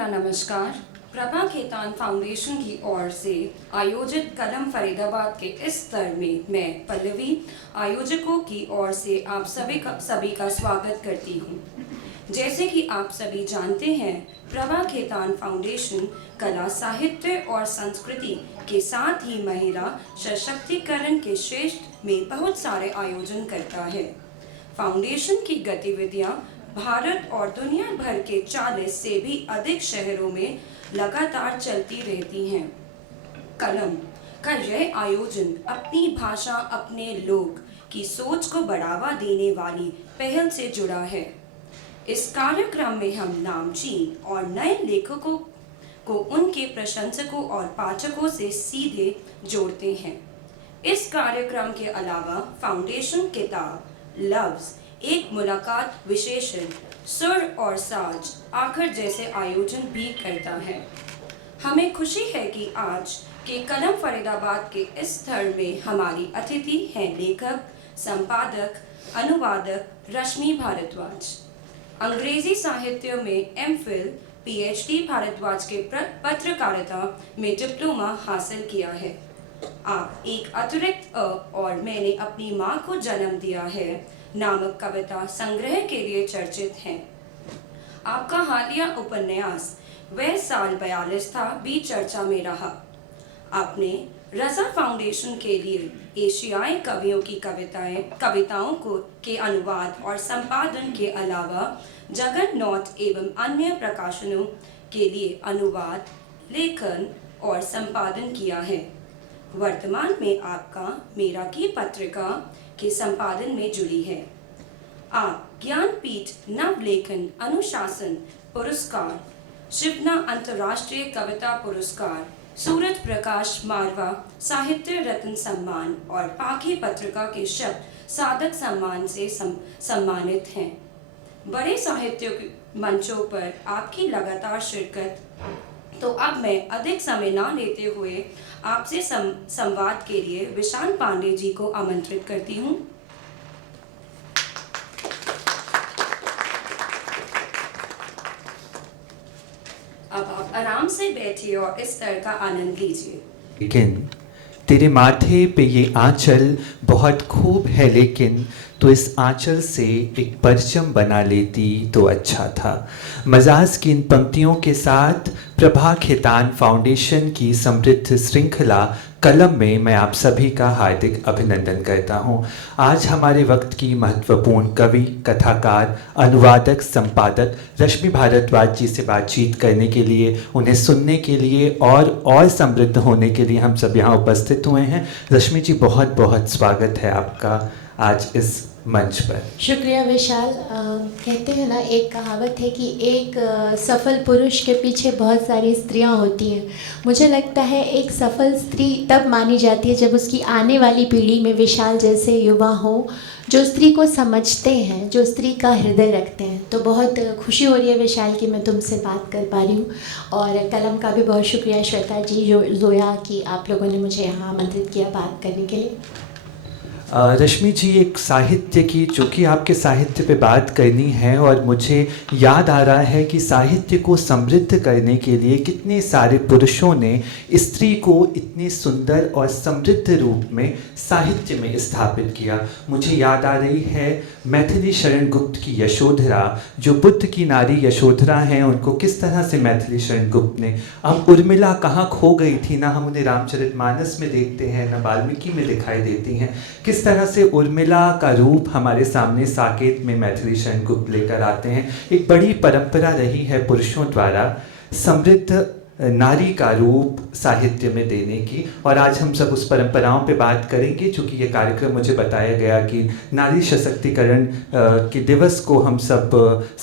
मेरा नमस्कार। प्रभा खेतान फाउंडेशन की ओर से आयोजित कलम फरीदाबाद के इस स्तर में मैं पल्लवी आयोजकों की ओर से आप सभी का स्वागत करती हूँ। जैसे कि आप सभी जानते हैं, प्रभा खेतान फाउंडेशन कला, साहित्य और संस्कृति के साथ ही महिला सशक्तिकरण के क्षेत्र में बहुत सारे आयोजन करता है। फाउंडेशन की गतिविधियाँ भारत और दुनिया भर के 40 से भी अधिक शहरों में लगातार चलती रहती हैं। कलम का यह आयोजन अपनी भाषा, अपने लोग की सोच को बढ़ावा देने वाली पहल से जुड़ा है। इस कार्यक्रम में हम नामचीन और नए लेखकों को उनके प्रशंसकों और पाठकों से सीधे जोड़ते हैं। इस कार्यक्रम के अलावा फाउंडेशन किताब, लफ्ज़, एक मुलाकात, विशेषण, सुर और साज, आखिर जैसे आयोजन भी करता है। हमें खुशी है कि आज के कलम फरीदाबाद के इस स्तर में हमारी अतिथि हैं लेखक, संपादक, अनुवादक रश्मि भारद्वाज। अंग्रेजी साहित्य में एमफिल, पीएचडी भारद्वाज के पत्रकारिता में डिप्लोमा हासिल किया है। आप एक अतिरिक्त और मैंने अपनी माँ को जन्म दिया है नामक कविता संग्रह के लिए चर्चित हैं। आपका हालिया उपन्यास वह साल 42 था भी चर्चा में रहा। आपने रजा फाउंडेशन के लिए एशियाई कवियों की कविताओं के अनुवाद और संपादन के अलावा जगन्नौथ एवं अन्य प्रकाशनों के लिए अनुवाद, लेखन और संपादन किया है। वर्तमान में आपका मेरा की पत्रिका के संपादन में जुड़ी है। आप ज्ञानपीठ नवलेखन अनुशासन पुरस्कार, शिवना अंतर्राष्ट्रीय कविता पुरस्कार, सूरज प्रकाश मारवा साहित्य रत्न सम्मान और पाखी पत्रिका के शब्द साधक सम्मान से सम्मानित हैं। बड़े साहित्य मंचों पर आपकी लगातार शिरकत, तो अब मैं अधिक समय न लेते हुए आपसे संवाद के लिए विशाल पांडे जी को आमंत्रित करती हूँ। अब आप आराम से बैठिए और इस स्तर का आनंद लीजिए। लेकिन तेरे माथे पे ये आंचल बहुत खूब है, लेकिन तो इस आंचल से एक परचम बना लेती तो अच्छा था। मजाज की इन पंक्तियों के साथ प्रभा खेतान फाउंडेशन की समृद्ध श्रृंखला कलम में मैं आप सभी का हार्दिक अभिनंदन करता हूं। आज हमारे वक्त की महत्वपूर्ण कवि, कथाकार, अनुवादक, संपादक रश्मि भारद्वाज जी से बातचीत करने के लिए, उन्हें सुनने के लिए और समृद्ध होने के लिए हम सब यहाँ उपस्थित हुए हैं। रश्मि जी, बहुत बहुत स्वागत है आपका आज इस मंच पर। शुक्रिया विशाल। कहते हैं ना, एक कहावत है कि एक सफल पुरुष के पीछे बहुत सारी स्त्रियां होती हैं। मुझे लगता है एक सफल स्त्री तब मानी जाती है जब उसकी आने वाली पीढ़ी में विशाल जैसे युवा हों, जो स्त्री को समझते हैं, जो स्त्री का हृदय रखते हैं। तो बहुत खुशी हो रही है विशाल कि मैं तुमसे बात कर पा रही हूँ। और कलम का भी बहुत शुक्रिया श्वेता जी, जोया, कि आप लोगों ने मुझे यहाँ आमंत्रित किया बात करने के लिए। रश्मि जी, एक साहित्य की, चूँकि आपके साहित्य पे बात करनी है और मुझे याद आ रहा है कि साहित्य को समृद्ध करने के लिए कितने सारे पुरुषों ने स्त्री को इतने सुंदर और समृद्ध रूप में साहित्य में स्थापित किया। मुझे याद आ रही है मैथिली शरण गुप्त की यशोधरा, जो बुद्ध की नारी यशोधरा हैं, उनको किस तरह से मैथिली शरण गुप्त ने, अब उर्मिला कहाँ खो गई थी, ना हम उन्हें रामचरितमानस में देखते हैं, ना वाल्मीकि में दिखाई देती हैं। किस तरह से उर्मिला का रूप हमारे सामने साकेत में मैथिली शरण गुप्त लेकर आते हैं। एक बड़ी परंपरा रही है पुरुषों द्वारा समृद्ध नारी का रूप साहित्य में देने की, और आज हम सब उस परंपराओं पे बात करेंगे। चूँकि ये कार्यक्रम मुझे बताया गया कि नारी सशक्तिकरण के दिवस को हम सब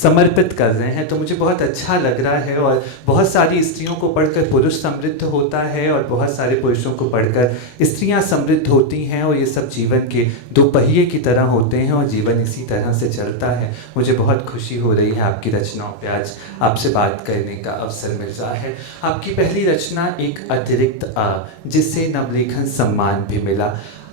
समर्पित कर रहे हैं, तो मुझे बहुत अच्छा लग रहा है। और बहुत सारी स्त्रियों को पढ़कर पुरुष समृद्ध होता है और बहुत सारे पुरुषों को पढ़कर स्त्रियां समृद्ध होती हैं, और ये सब जीवन के दो पहिए की तरह होते हैं और जीवन इसी तरह से चलता है। मुझे बहुत खुशी हो रही है आपकी रचनाओं पर आज आपसे बात करने का अवसर मिल रहा है। आपकी पहली रचना एक अतिरिक्त जिससे नवलेखन सम्मान भी मिला।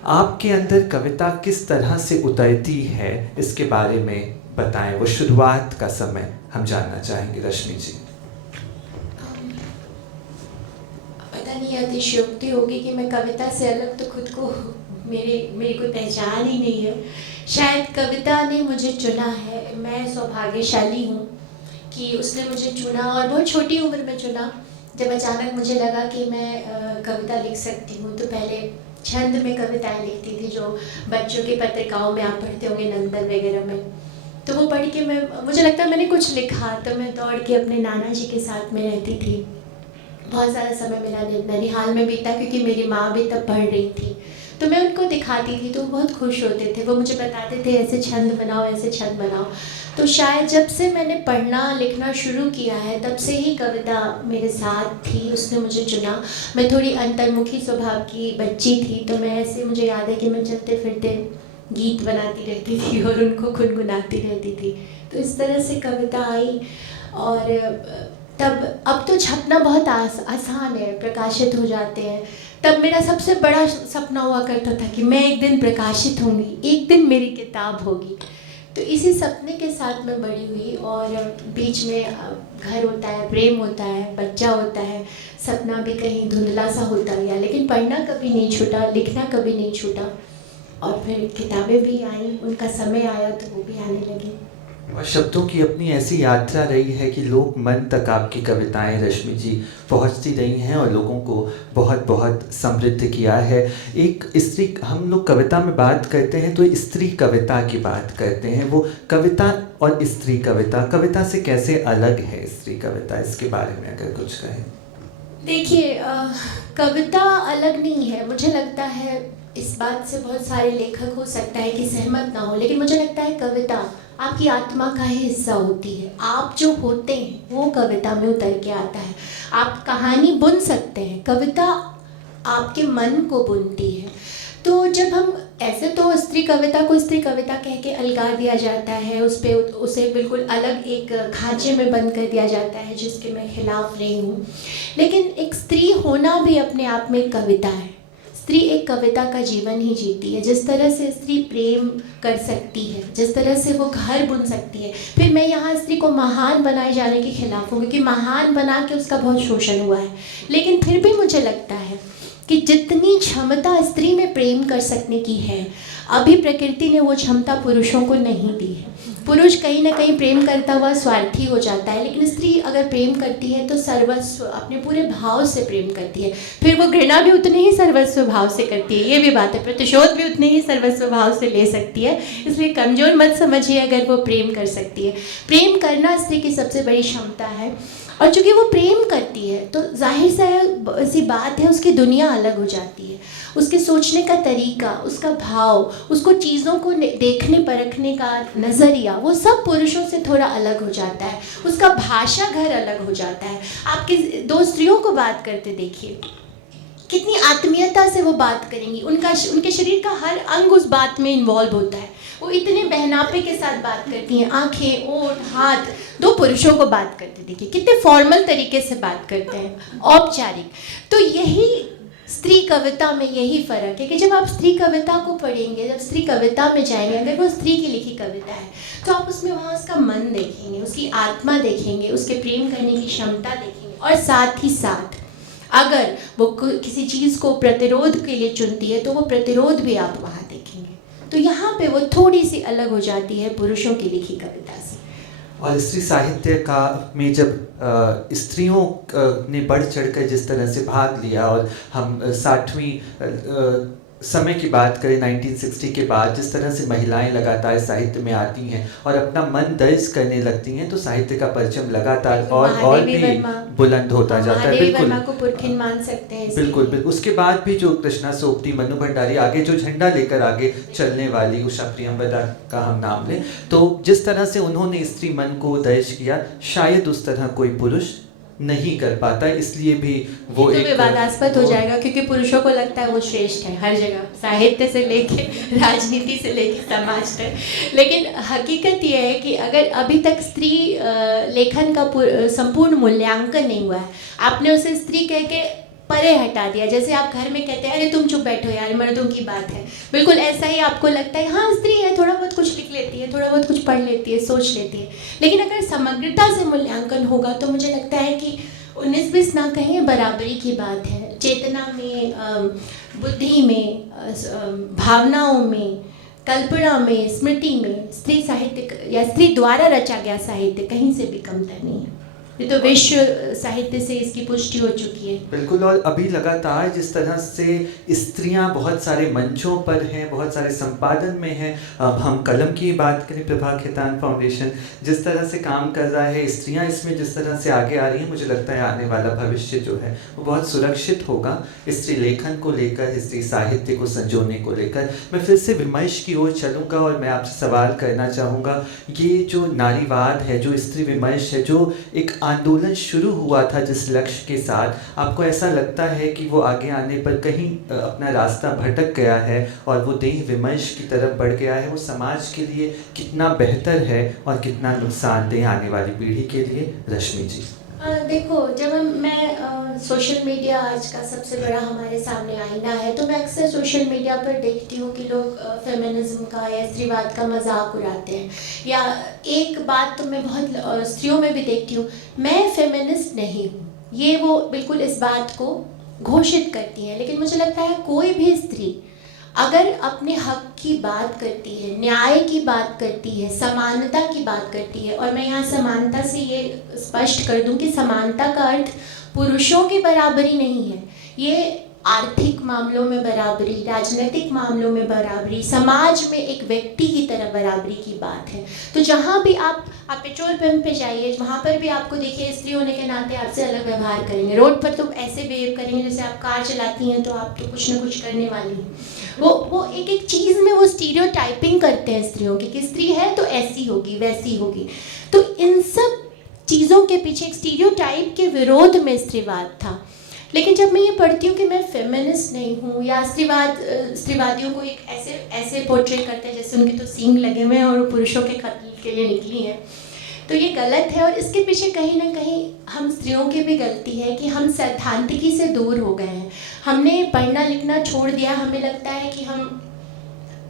आपके अंदर कविता किस तरह से उतरती है, इसके बारे में बताएं। वो शुरुआत का समय हम जानना चाहेंगे रश्मि जी। की अतिशयोक्ति होगी कि मैं कविता से अलग तो खुद को मेरी कोई पहचान ही नहीं है। शायद कविता ने मुझे चुना है, मैं सौभाग्यशाली हूँ कि उसने मुझे चुना, और बहुत छोटी उम्र में चुना। जब अचानक मुझे लगा कि मैं कविता लिख सकती हूँ, तो पहले छंद में कविताएं लिखती थी, जो बच्चों की पत्रिकाओं में आप पढ़ते होंगे, नंदन वगैरह में। तो वो पढ़ के मुझे लगता है मैंने कुछ लिखा, तो मैं दौड़ के अपने नाना जी के साथ में रहती थी। बहुत सारा समय मेरा ननिहाल में बीता, क्योंकि मेरी माँ भी तब पढ़ रही थी। तो मैं उनको दिखाती थी, तो वो बहुत खुश होते थे। वो मुझे बताते थे ऐसे छंद बनाओ, ऐसे छंद बनाओ। तो शायद जब से मैंने पढ़ना लिखना शुरू किया है, तब से ही कविता मेरे साथ थी, उसने मुझे चुना। मैं थोड़ी अंतर्मुखी स्वभाव की बच्ची थी, तो मैं ऐसे, मुझे याद है कि मैं चलते फिरते गीत बनाती रहती थी और उनको गुनगुनाती रहती थी। तो इस तरह से कविता आई। और अब तो छपना बहुत आसान है, प्रकाशित हो जाते हैं। तब मेरा सबसे बड़ा सपना हुआ करता था कि मैं एक दिन प्रकाशित होंगी, एक दिन मेरी किताब होगी। तो इसी सपने के साथ मैं बड़ी हुई, और बीच में घर होता है, प्रेम होता है, बच्चा होता है, सपना भी कहीं धुंधला सा होता गया, लेकिन पढ़ना कभी नहीं छूटा, लिखना कभी नहीं छूटा। और फिर किताबें भी आई, उनका समय आया तो वो भी आने लगी। और शब्दों की अपनी ऐसी यात्रा रही है कि लोक मन तक आपकी कविताएं रश्मि जी पहुंचती रही हैं और लोगों को बहुत बहुत समृद्ध किया है। एक स्त्री, हम लोग कविता में बात करते हैं तो स्त्री कविता की बात करते हैं। वो कविता और स्त्री कविता से कैसे अलग है स्त्री कविता, इसके बारे में अगर कुछ कहें। देखिए, कविता अलग नहीं है। मुझे लगता है, इस बात से बहुत सारे लेखक हो सकता है कि सहमत ना हो, लेकिन मुझे लगता है कविता आपकी आत्मा का ही हिस्सा होती है। आप जो होते हैं वो कविता में उतर के आता है। आप कहानी बुन सकते हैं, कविता आपके मन को बुनती है। तो जब हम ऐसे, तो स्त्री कविता को स्त्री कविता कह के अलगा दिया जाता है, उसे बिल्कुल अलग एक खांचे में बंद कर दिया जाता है, जिसके मैं खिलाफ रही हूँ। लेकिन एक स्त्री होना भी अपने आप में कविता है। स्त्री एक कविता का जीवन ही जीती है। जिस तरह से स्त्री प्रेम कर सकती है, जिस तरह से वो घर बुन सकती है। फिर मैं यहाँ स्त्री को महान बनाए जाने के खिलाफ हूँ, क्योंकि महान बना के उसका बहुत शोषण हुआ है। लेकिन फिर भी मुझे लगता है कि जितनी क्षमता स्त्री में प्रेम कर सकने की है, अभी प्रकृति ने वो क्षमता पुरुषों को नहीं दी है। पुरुष कहीं ना कहीं प्रेम करता हुआ स्वार्थी हो जाता है, लेकिन स्त्री अगर प्रेम करती है तो सर्वस्व, अपने पूरे भाव से प्रेम करती है। फिर वो घृणा भी उतने ही सर्वस्व भाव से करती है, ये भी बात है। प्रतिशोध भी उतने ही सर्वस्व भाव से ले सकती है। इसलिए कमज़ोर मत समझिए अगर वो प्रेम कर सकती है। प्रेम करना स्त्री की सबसे बड़ी क्षमता है। और चूँकि वो प्रेम करती है तो जाहिर सी बात है, उसकी दुनिया अलग हो जाती है। उसके सोचने का तरीका, उसका भाव, उसको चीज़ों को देखने परखने का नज़रिया, वो सब पुरुषों से थोड़ा अलग हो जाता है। उसका भाषा घर अलग हो जाता है। आपकी दो स्त्रियों को बात करते देखिए, कितनी आत्मीयता से वो बात करेंगी। उनके शरीर का हर अंग उस बात में इन्वॉल्व होता है। वो इतने बहनापे के साथ बात करती हैं, आंखें, ओठ, हाथ। दो पुरुषों को बात करते देखिए, कितने फॉर्मल तरीके से बात करते हैं, औपचारिक। तो यही स्त्री कविता में यही फ़र्क है कि जब आप स्त्री कविता को पढ़ेंगे, जब स्त्री कविता में जाएंगे, अगर वो स्त्री की लिखी कविता है, तो आप उसमें वहाँ उसका मन देखेंगे, उसकी आत्मा देखेंगे, उसके प्रेम करने की क्षमता देखेंगे। और साथ ही साथ अगर वो किसी चीज़ को प्रतिरोध के लिए चुनती है, तो वो प्रतिरोध भी आप वहाँ देखेंगे। तो यहाँ पे वो थोड़ी सी अलग हो जाती है पुरुषों की लिखी कविता से। और स्त्री साहित्य का में जब स्त्रियों ने बढ़ चढ़कर जिस तरह से भाग लिया, और हम 60वीं समय की बात करें 1960 के बाद, जिस तरह से महिलाएं लगातार साहित्य में आती हैं और अपना मन दर्ज करने लगती हैं, तो साहित्य का परचम लगातार और भी बुलंद होता जाता है। बिल्कुल, वर्मा को पुरखिन मान सकते हैं। बिल्कुल बिल्कुल। उसके बाद भी जो कृष्णा सोपती, मनु भंडारी, आगे जो झंडा लेकर आगे चलने वाली उषा प्रियंवदा का हम नाम लें, तो जिस तरह से उन्होंने स्त्री मन को दर्ज किया, शायद उस तरह कोई पुरुष नहीं कर पाता। इसलिए भी वो एक विवादास्पद हो जाएगा, क्योंकि पुरुषों को लगता है वो श्रेष्ठ है हर जगह, साहित्य से लेके राजनीति से लेके समाज तक। लेकिन हकीकत यह है कि अगर अभी तक स्त्री लेखन का संपूर्ण मूल्यांकन नहीं हुआ है, आपने उसे स्त्री कह के परे हटा दिया। जैसे आप घर में कहते हैं, अरे तुम चुप बैठो यार, मर्दों की बात है, बिल्कुल ऐसा ही आपको लगता है। हाँ, स्त्री है, थोड़ा बहुत कुछ लिख लेती है, थोड़ा बहुत कुछ पढ़ लेती है, सोच लेती है। लेकिन अगर समग्रता से मूल्यांकन होगा तो मुझे लगता है कि 19-20 ना कहें, बराबरी की बात है। चेतना में, बुद्धि में, भावनाओं में, कल्पना में, स्मृति में स्त्री साहित्य या स्त्री द्वारा रचा गया साहित्य कहीं से भी कमतर नहीं है। ये तो विश्व साहित्य से इसकी पुष्टि हो चुकी है। बिल्कुल। और अभी लगातार जिस तरह से स्त्रियां बहुत सारे मंचों पर हैं, बहुत सारे संपादन में हैं, अब हम कलम की बात करें, प्रभा खेतान फाउंडेशन जिस तरह से काम कर रहा है, स्त्रियां इसमें जिस तरह से आगे आ रही हैं, मुझे लगता है आने वाला भविष्य जो है वो बहुत सुरक्षित होगा स्त्री लेखन को लेकर, स्त्री साहित्य को संजोने को लेकर। मैं फिर से विमर्श की ओर चलूँगा और मैं आपसे सवाल करना चाहूँगा, ये जो नारीवाद है, जो स्त्री विमर्श है, जो एक आंदोलन शुरू हुआ था जिस लक्ष्य के साथ, आपको ऐसा लगता है कि वो आगे आने पर कहीं अपना रास्ता भटक गया है और वो देह विमर्श की तरफ बढ़ गया है? वो समाज के लिए कितना बेहतर है और कितना नुकसानदेह आने वाली पीढ़ी के लिए? रश्मि जी। देखो, जब मैं सोशल मीडिया आज का सबसे बड़ा हमारे सामने आईना है, तो मैं अक्सर सोशल मीडिया पर देखती हूँ कि लोग फेमिनिज्म का या स्त्रीवाद का मजाक उड़ाते हैं। या एक बात तो मैं बहुत स्त्रियों में भी देखती हूँ, मैं फेमिनिस्ट नहीं हूँ, ये वो बिल्कुल इस बात को घोषित करती हैं। लेकिन मुझे लगता है कोई भी स्त्री अगर अपने हक की बात करती है, न्याय की बात करती है, समानता की बात करती है, और मैं यहाँ समानता से ये स्पष्ट कर दूँ कि समानता का अर्थ पुरुषों की बराबरी नहीं है, ये आर्थिक मामलों में बराबरी, राजनीतिक मामलों में बराबरी, समाज में एक व्यक्ति की तरह बराबरी की बात है। तो जहाँ भी आप पेट्रोल पंप पे जाइए, वहाँ पर भी आपको देखिए स्त्री होने के नाते आपसे अलग व्यवहार करेंगे। रोड पर तो ऐसे बिहेव करेंगे जैसे आप कार चलाती हैं तो आप तो कुछ ना कुछ करने वाली हैं। वो एक एक चीज़ में वो स्टीरियोटाइपिंग करते हैं स्त्रियों की, कि स्त्री है तो ऐसी होगी, वैसी होगी। तो इन सब चीज़ों के पीछे एक स्टीरियोटाइप के विरोध में स्त्रीवाद था। लेकिन जब मैं ये पढ़ती हूँ कि मैं फेमिनिस्ट नहीं हूँ, या स्त्रीवादियों को एक ऐसे पोर्ट्रे करते हैं जैसे उनके तो सींग लगे हुए हैं और वो पुरुषों के कत्ल के लिए निकली हैं, तो ये गलत है। और इसके पीछे कहीं ना कहीं हम स्त्रियों की भी गलती है कि हम सैद्धांतिकी से दूर हो गए हैं। हमने पढ़ना लिखना छोड़ दिया। हमें लगता है कि हम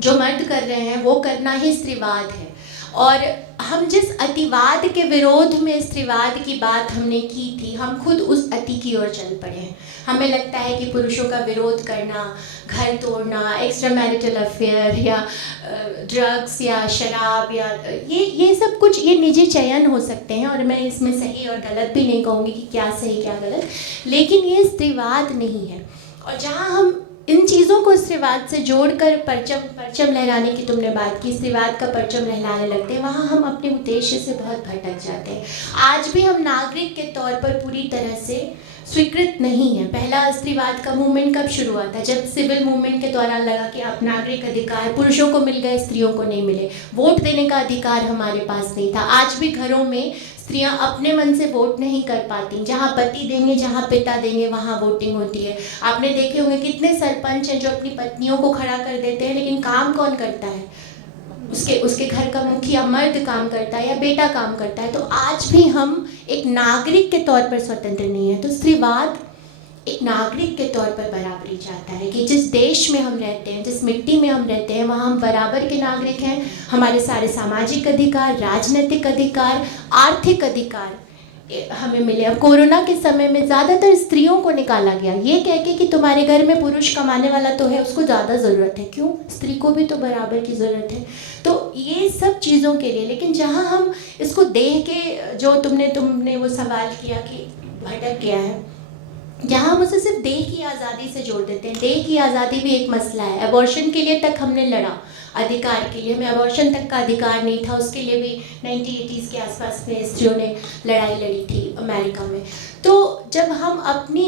जो मर्द कर रहे हैं वो करना ही स्त्रीवाद है, और हम जिस अतिवाद के विरोध में स्त्रीवाद की बात हमने की थी, हम खुद उस अति की ओर चल पड़े हैं। हमें लगता है कि पुरुषों का विरोध करना, घर तोड़ना, एक्स्ट्रा मैरिटल अफेयर या ड्रग्स या शराब या ये सब कुछ ये निजी चयन हो सकते हैं, और मैं इसमें सही और गलत भी नहीं कहूँगी कि क्या सही क्या गलत, लेकिन ये स्त्रीवाद नहीं है। और जहाँ हम इन चीज़ों को स्त्रीवाद से जोड़कर परचम लहराने की तुमने बात की, स्त्रीवाद का परचम लहराने लगते हैं, वहाँ हम अपने उद्देश्य से बहुत भटक जाते हैं। आज भी हम नागरिक के तौर पर पूरी तरह से स्वीकृत नहीं है। पहला स्त्रीवाद का मूवमेंट कब शुरू हुआ था? जब सिविल मूवमेंट के दौरान लगा कि अब नागरिक अधिकार पुरुषों को मिल गए, स्त्रियों को नहीं मिले। वोट देने का अधिकार हमारे पास नहीं था। आज भी घरों में स्त्रियां अपने मन से वोट नहीं कर पाती। जहां पति देंगे, जहां पिता देंगे, वहां वोटिंग होती है। आपने देखे होंगे कितने सरपंच हैं जो अपनी पत्नियों को खड़ा कर देते हैं, लेकिन काम कौन करता है? उसके घर का मुखिया मर्द काम करता है या बेटा काम करता है। तो आज भी हम एक नागरिक के तौर पर स्वतंत्र नहीं है। तो स्त्रीवाद एक नागरिक के तौर पर बराबरी चाहता है कि जिस देश में हम रहते हैं, जिस मिट्टी में हम रहते हैं, वहाँ हम बराबर के नागरिक हैं। हमारे सारे सामाजिक अधिकार, राजनीतिक अधिकार, आर्थिक अधिकार हमें मिले। अब कोरोना के समय में ज़्यादातर स्त्रियों को निकाला गया, ये कह के कि तुम्हारे घर में पुरुष कमाने वाला तो है, उसको ज़्यादा ज़रूरत है। क्यों? स्त्री को भी तो बराबर की ज़रूरत है। तो ये सब चीज़ों के लिए, लेकिन जहाँ हम इसको देख के, जो तुमने वो सवाल किया कि भटक गया है, जहाँ हम उसे सिर्फ देह की आज़ादी से जोड़ देते हैं। देह की आज़ादी भी एक मसला है। अबॉर्शन के लिए तक हमने लड़ा, अधिकार के लिए हमें अबॉर्शन तक का अधिकार नहीं था, उसके लिए भी 1980s के आसपास में स्त्रियों ने लड़ाई लड़ी थी अमेरिका में। तो जब हम अपनी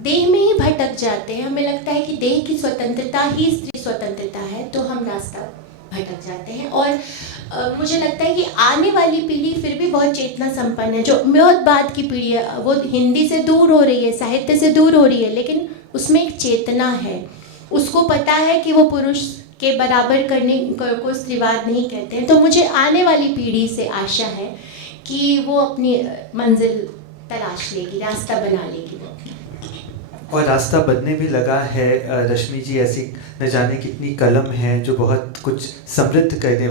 देह में ही भटक जाते हैं, हमें लगता है कि देह की स्वतंत्रता ही स्त्री स्वतंत्रता है, तो हम रास्ता भटक जाते हैं। और मुझे लगता है कि आने वाली पीढ़ी फिर भी बहुत चेतना संपन्न है। जो बहुत बाद की पीढ़ी है वो हिंदी से दूर हो रही है, साहित्य से दूर हो रही है, लेकिन उसमें एक चेतना है। उसको पता है कि वो पुरुष के बराबर करने को स्त्रीवाद नहीं कहते हैं। तो मुझे आने वाली पीढ़ी से आशा है कि वो अपनी मंजिल तलाश लेगी, रास्ता बना लेगी। और रास्ता बनने भी लगा है। रश्मि जी, ऐसी न जाने कितनी कलम हैं जो बहुत कुछ समृद्ध करने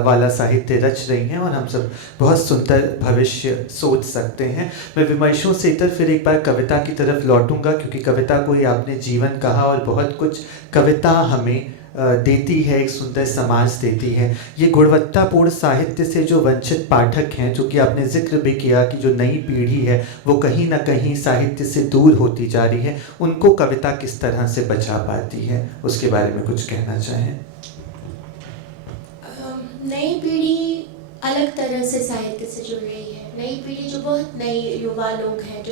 वाला साहित्य रच रही हैं और हम सब बहुत सुंदर भविष्य सोच सकते हैं। मैं विमर्शों से इतर फिर एक बार कविता की तरफ लौटूंगा, क्योंकि कविता को ही आपने जीवन कहा और बहुत कुछ कविता हमें देती है, एक सुंदर समाज देती है। ये गुणवत्तापूर्ण साहित्य से जो वंचित पाठक हैं, जो कि आपने जिक्र भी किया कि जो नई पीढ़ी है वो कहीं ना कहीं साहित्य से दूर होती जा रही है, उनको कविता किस तरह से बचा पाती है, उसके बारे में कुछ कहना चाहें? नई पीढ़ी अलग तरह से साहित्य से जुड़ रही है। नई पीढ़ी जो बहुत नई युवा लोग हैं,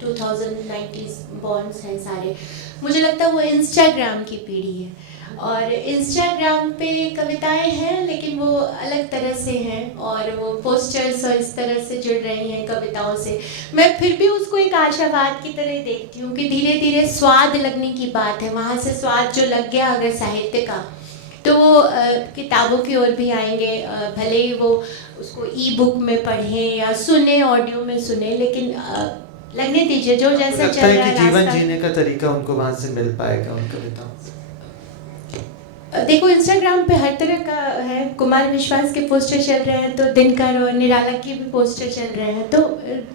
जो 2090s बॉर्न्स हैं सारे, मुझे लगता है वो इंस्टाग्राम की पीढ़ी है। और इंस्टाग्राम पे कविताएं हैं लेकिन वो अलग तरह से हैं और वो पोस्टर्स और इस तरह से जुड़ रही हैं कविताओं से। मैं फिर भी उसको एक आशावाद की तरह देखती हूँ कि धीरे धीरे स्वाद लगने की बात है। वहाँ से स्वाद जो लग गया अगर साहित्य का, तो वो किताबों की ओर भी आएंगे। भले ही वो उसको ई बुक में पढ़ें या सुने, ऑडियो में सुने, लेकिन लगने दीजिए जो जैसा चल रहा है जीवन जीने का तरीका उनको वहाँ से मिल पाएगा उन कविताओं से। देखो, इंस्टाग्राम पे हर तरह का है। कुमार विश्वास के पोस्टर चल रहे हैं तो दिनकर और निराला के भी पोस्टर चल रहे हैं, तो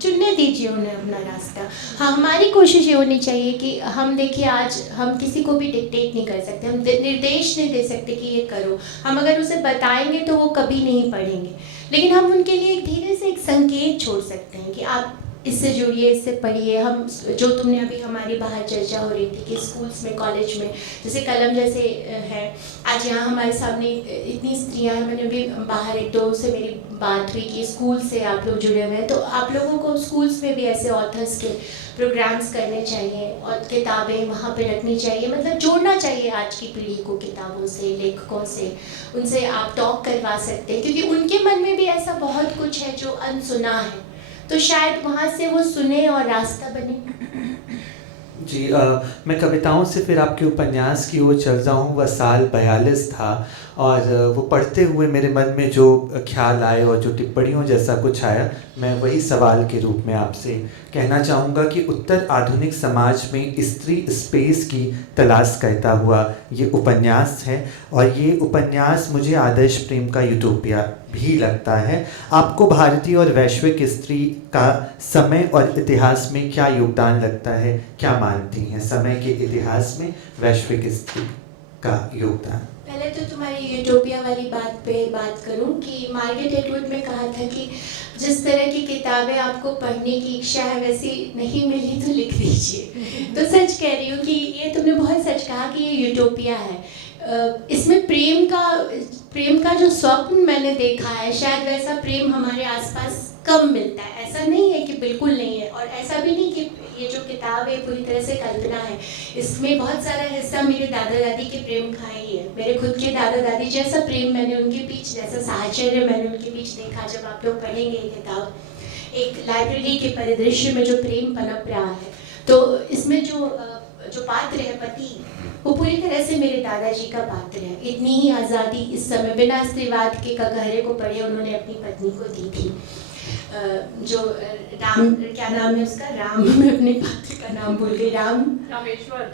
चुनने दीजिए उन्हें अपना रास्ता। हाँ, हमारी कोशिश ये होनी चाहिए कि हम देखिए, आज हम किसी को भी डिक्टेट नहीं कर सकते, हम निर्देश नहीं दे सकते कि ये करो। हम अगर उसे बताएंगे तो वो कभी नहीं पढ़ेंगे, लेकिन हम उनके लिए धीरे से एक संकेत छोड़ सकते हैं कि आप इससे जुड़िए, इससे पढ़िए। हम जो तुमने अभी हमारी बाहर चर्चा हो रही थी कि स्कूल्स में, कॉलेज में, जैसे कलम जैसे है, आज यहाँ हमारे सामने इतनी स्त्रियाँ हैं। मैंने भी बाहर एक दो से मेरी बात हुई कि स्कूल से आप लोग जुड़े हुए हैं, तो आप लोगों को स्कूल्स में भी ऐसे ऑथर्स के प्रोग्राम्स करने चाहिए और किताबें वहाँ पे रखनी चाहिए। मतलब जोड़ना चाहिए आज की पीढ़ी को किताबों से, लेखकों से, उनसे आप टॉक करवा सकते हैं, क्योंकि उनके मन में भी ऐसा बहुत कुछ है जो अनसुना है, तो शायद वहाँ से वो सुने और रास्ता बने। जी, मैं कविताओं से फिर आपके उपन्यास की ओर चल जाऊँ। वह साल 42 था और वो पढ़ते हुए मेरे मन में जो ख्याल आए और जो टिप्पणियों जैसा कुछ आया, मैं वही सवाल के रूप में आपसे कहना चाहूँगा कि उत्तर आधुनिक समाज में स्त्री स्पेस की तलाश करता हुआ ये उपन्यास है, और ये उपन्यास मुझे आदर्श प्रेम का यूटोपिया भी लगता है। आपको भारतीय और वैश्विक स्त्री का समय और इतिहास में क्या योगदान लगता है, क्या मानती हैं समय के इतिहास में वैश्विक स्त्री का योगदान? पहले तो तुम्हारी यूटोपिया वाली बात पे बात करूं कि मार्गरेट एटवुड ने कहा था कि जिस तरह की किताबें आपको पढ़ने की इच्छा है वैसी नहीं मिली तो लिख दीजिए। तो सच कह रही हूँ कि ये तुमने बहुत सच कहा कि ये यूटोपिया है। इसमें प्रेम का जो स्वप्न मैंने देखा है, शायद वैसा प्रेम हमारे आसपास कम मिलता है। ऐसा नहीं है कि बिल्कुल नहीं है, और ऐसा भी नहीं कि ये जो किताब है पूरी तरह से कल्पना है। इसमें बहुत सारा हिस्सा मेरे दादा दादी के प्रेम का ही है। मेरे खुद के दादा दादी जैसा प्रेम मैंने उनके बीच, जैसा साहचर्य मैंने उनके बीच देखा। जब आप लोग पढ़ेंगे ये किताब, एक लाइब्रेरी के परिदृश्य में जो प्रेम पनप रहा है, तो इसमें जो पात्र है पति, वो पूरी तरह से मेरे दादाजी का पात्र है। इतनी ही आज़ादी इस समय बिना स्त्रीवाद के ककहरे को पढ़े उन्होंने अपनी पत्नी को दी थी। जो राम, क्या नाम है उसका, राम, मैं अपने पात्र का नाम भूल गई,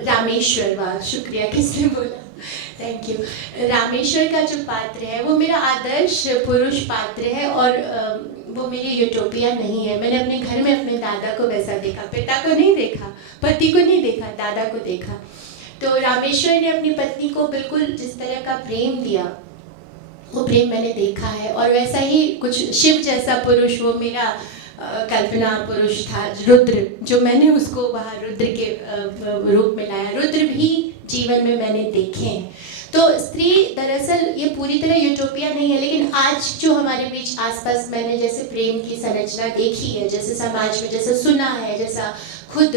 रामेश्वर, वाह शुक्रिया, किसने बोला, थैंक यू। रामेश्वर का जो पात्र है वो मेरा आदर्श पुरुष पात्र है, और वो मेरी यूटोपिया नहीं है। मैंने अपने घर में अपने दादा को वैसा देखा, पिता को नहीं देखा, पति को नहीं देखा, दादा को देखा। तो रामेश्वर ने अपनी पत्नी को बिल्कुल जिस तरह का प्रेम दिया, वो प्रेम मैंने देखा है। और वैसा ही कुछ शिव जैसा पुरुष, वो मेरा कल्पना पुरुष था, रुद्र, जो मैंने उसको वहाँ रुद्र के रूप में लाया। रुद्र भी जीवन में मैंने देखे हैं। तो स्त्री दरअसल ये पूरी तरह यूटोपिया नहीं है, लेकिन आज जो हमारे बीच आसपास मैंने जैसे प्रेम की संरचना देखी है, जैसे समाज में जैसा सुना है, जैसा खुद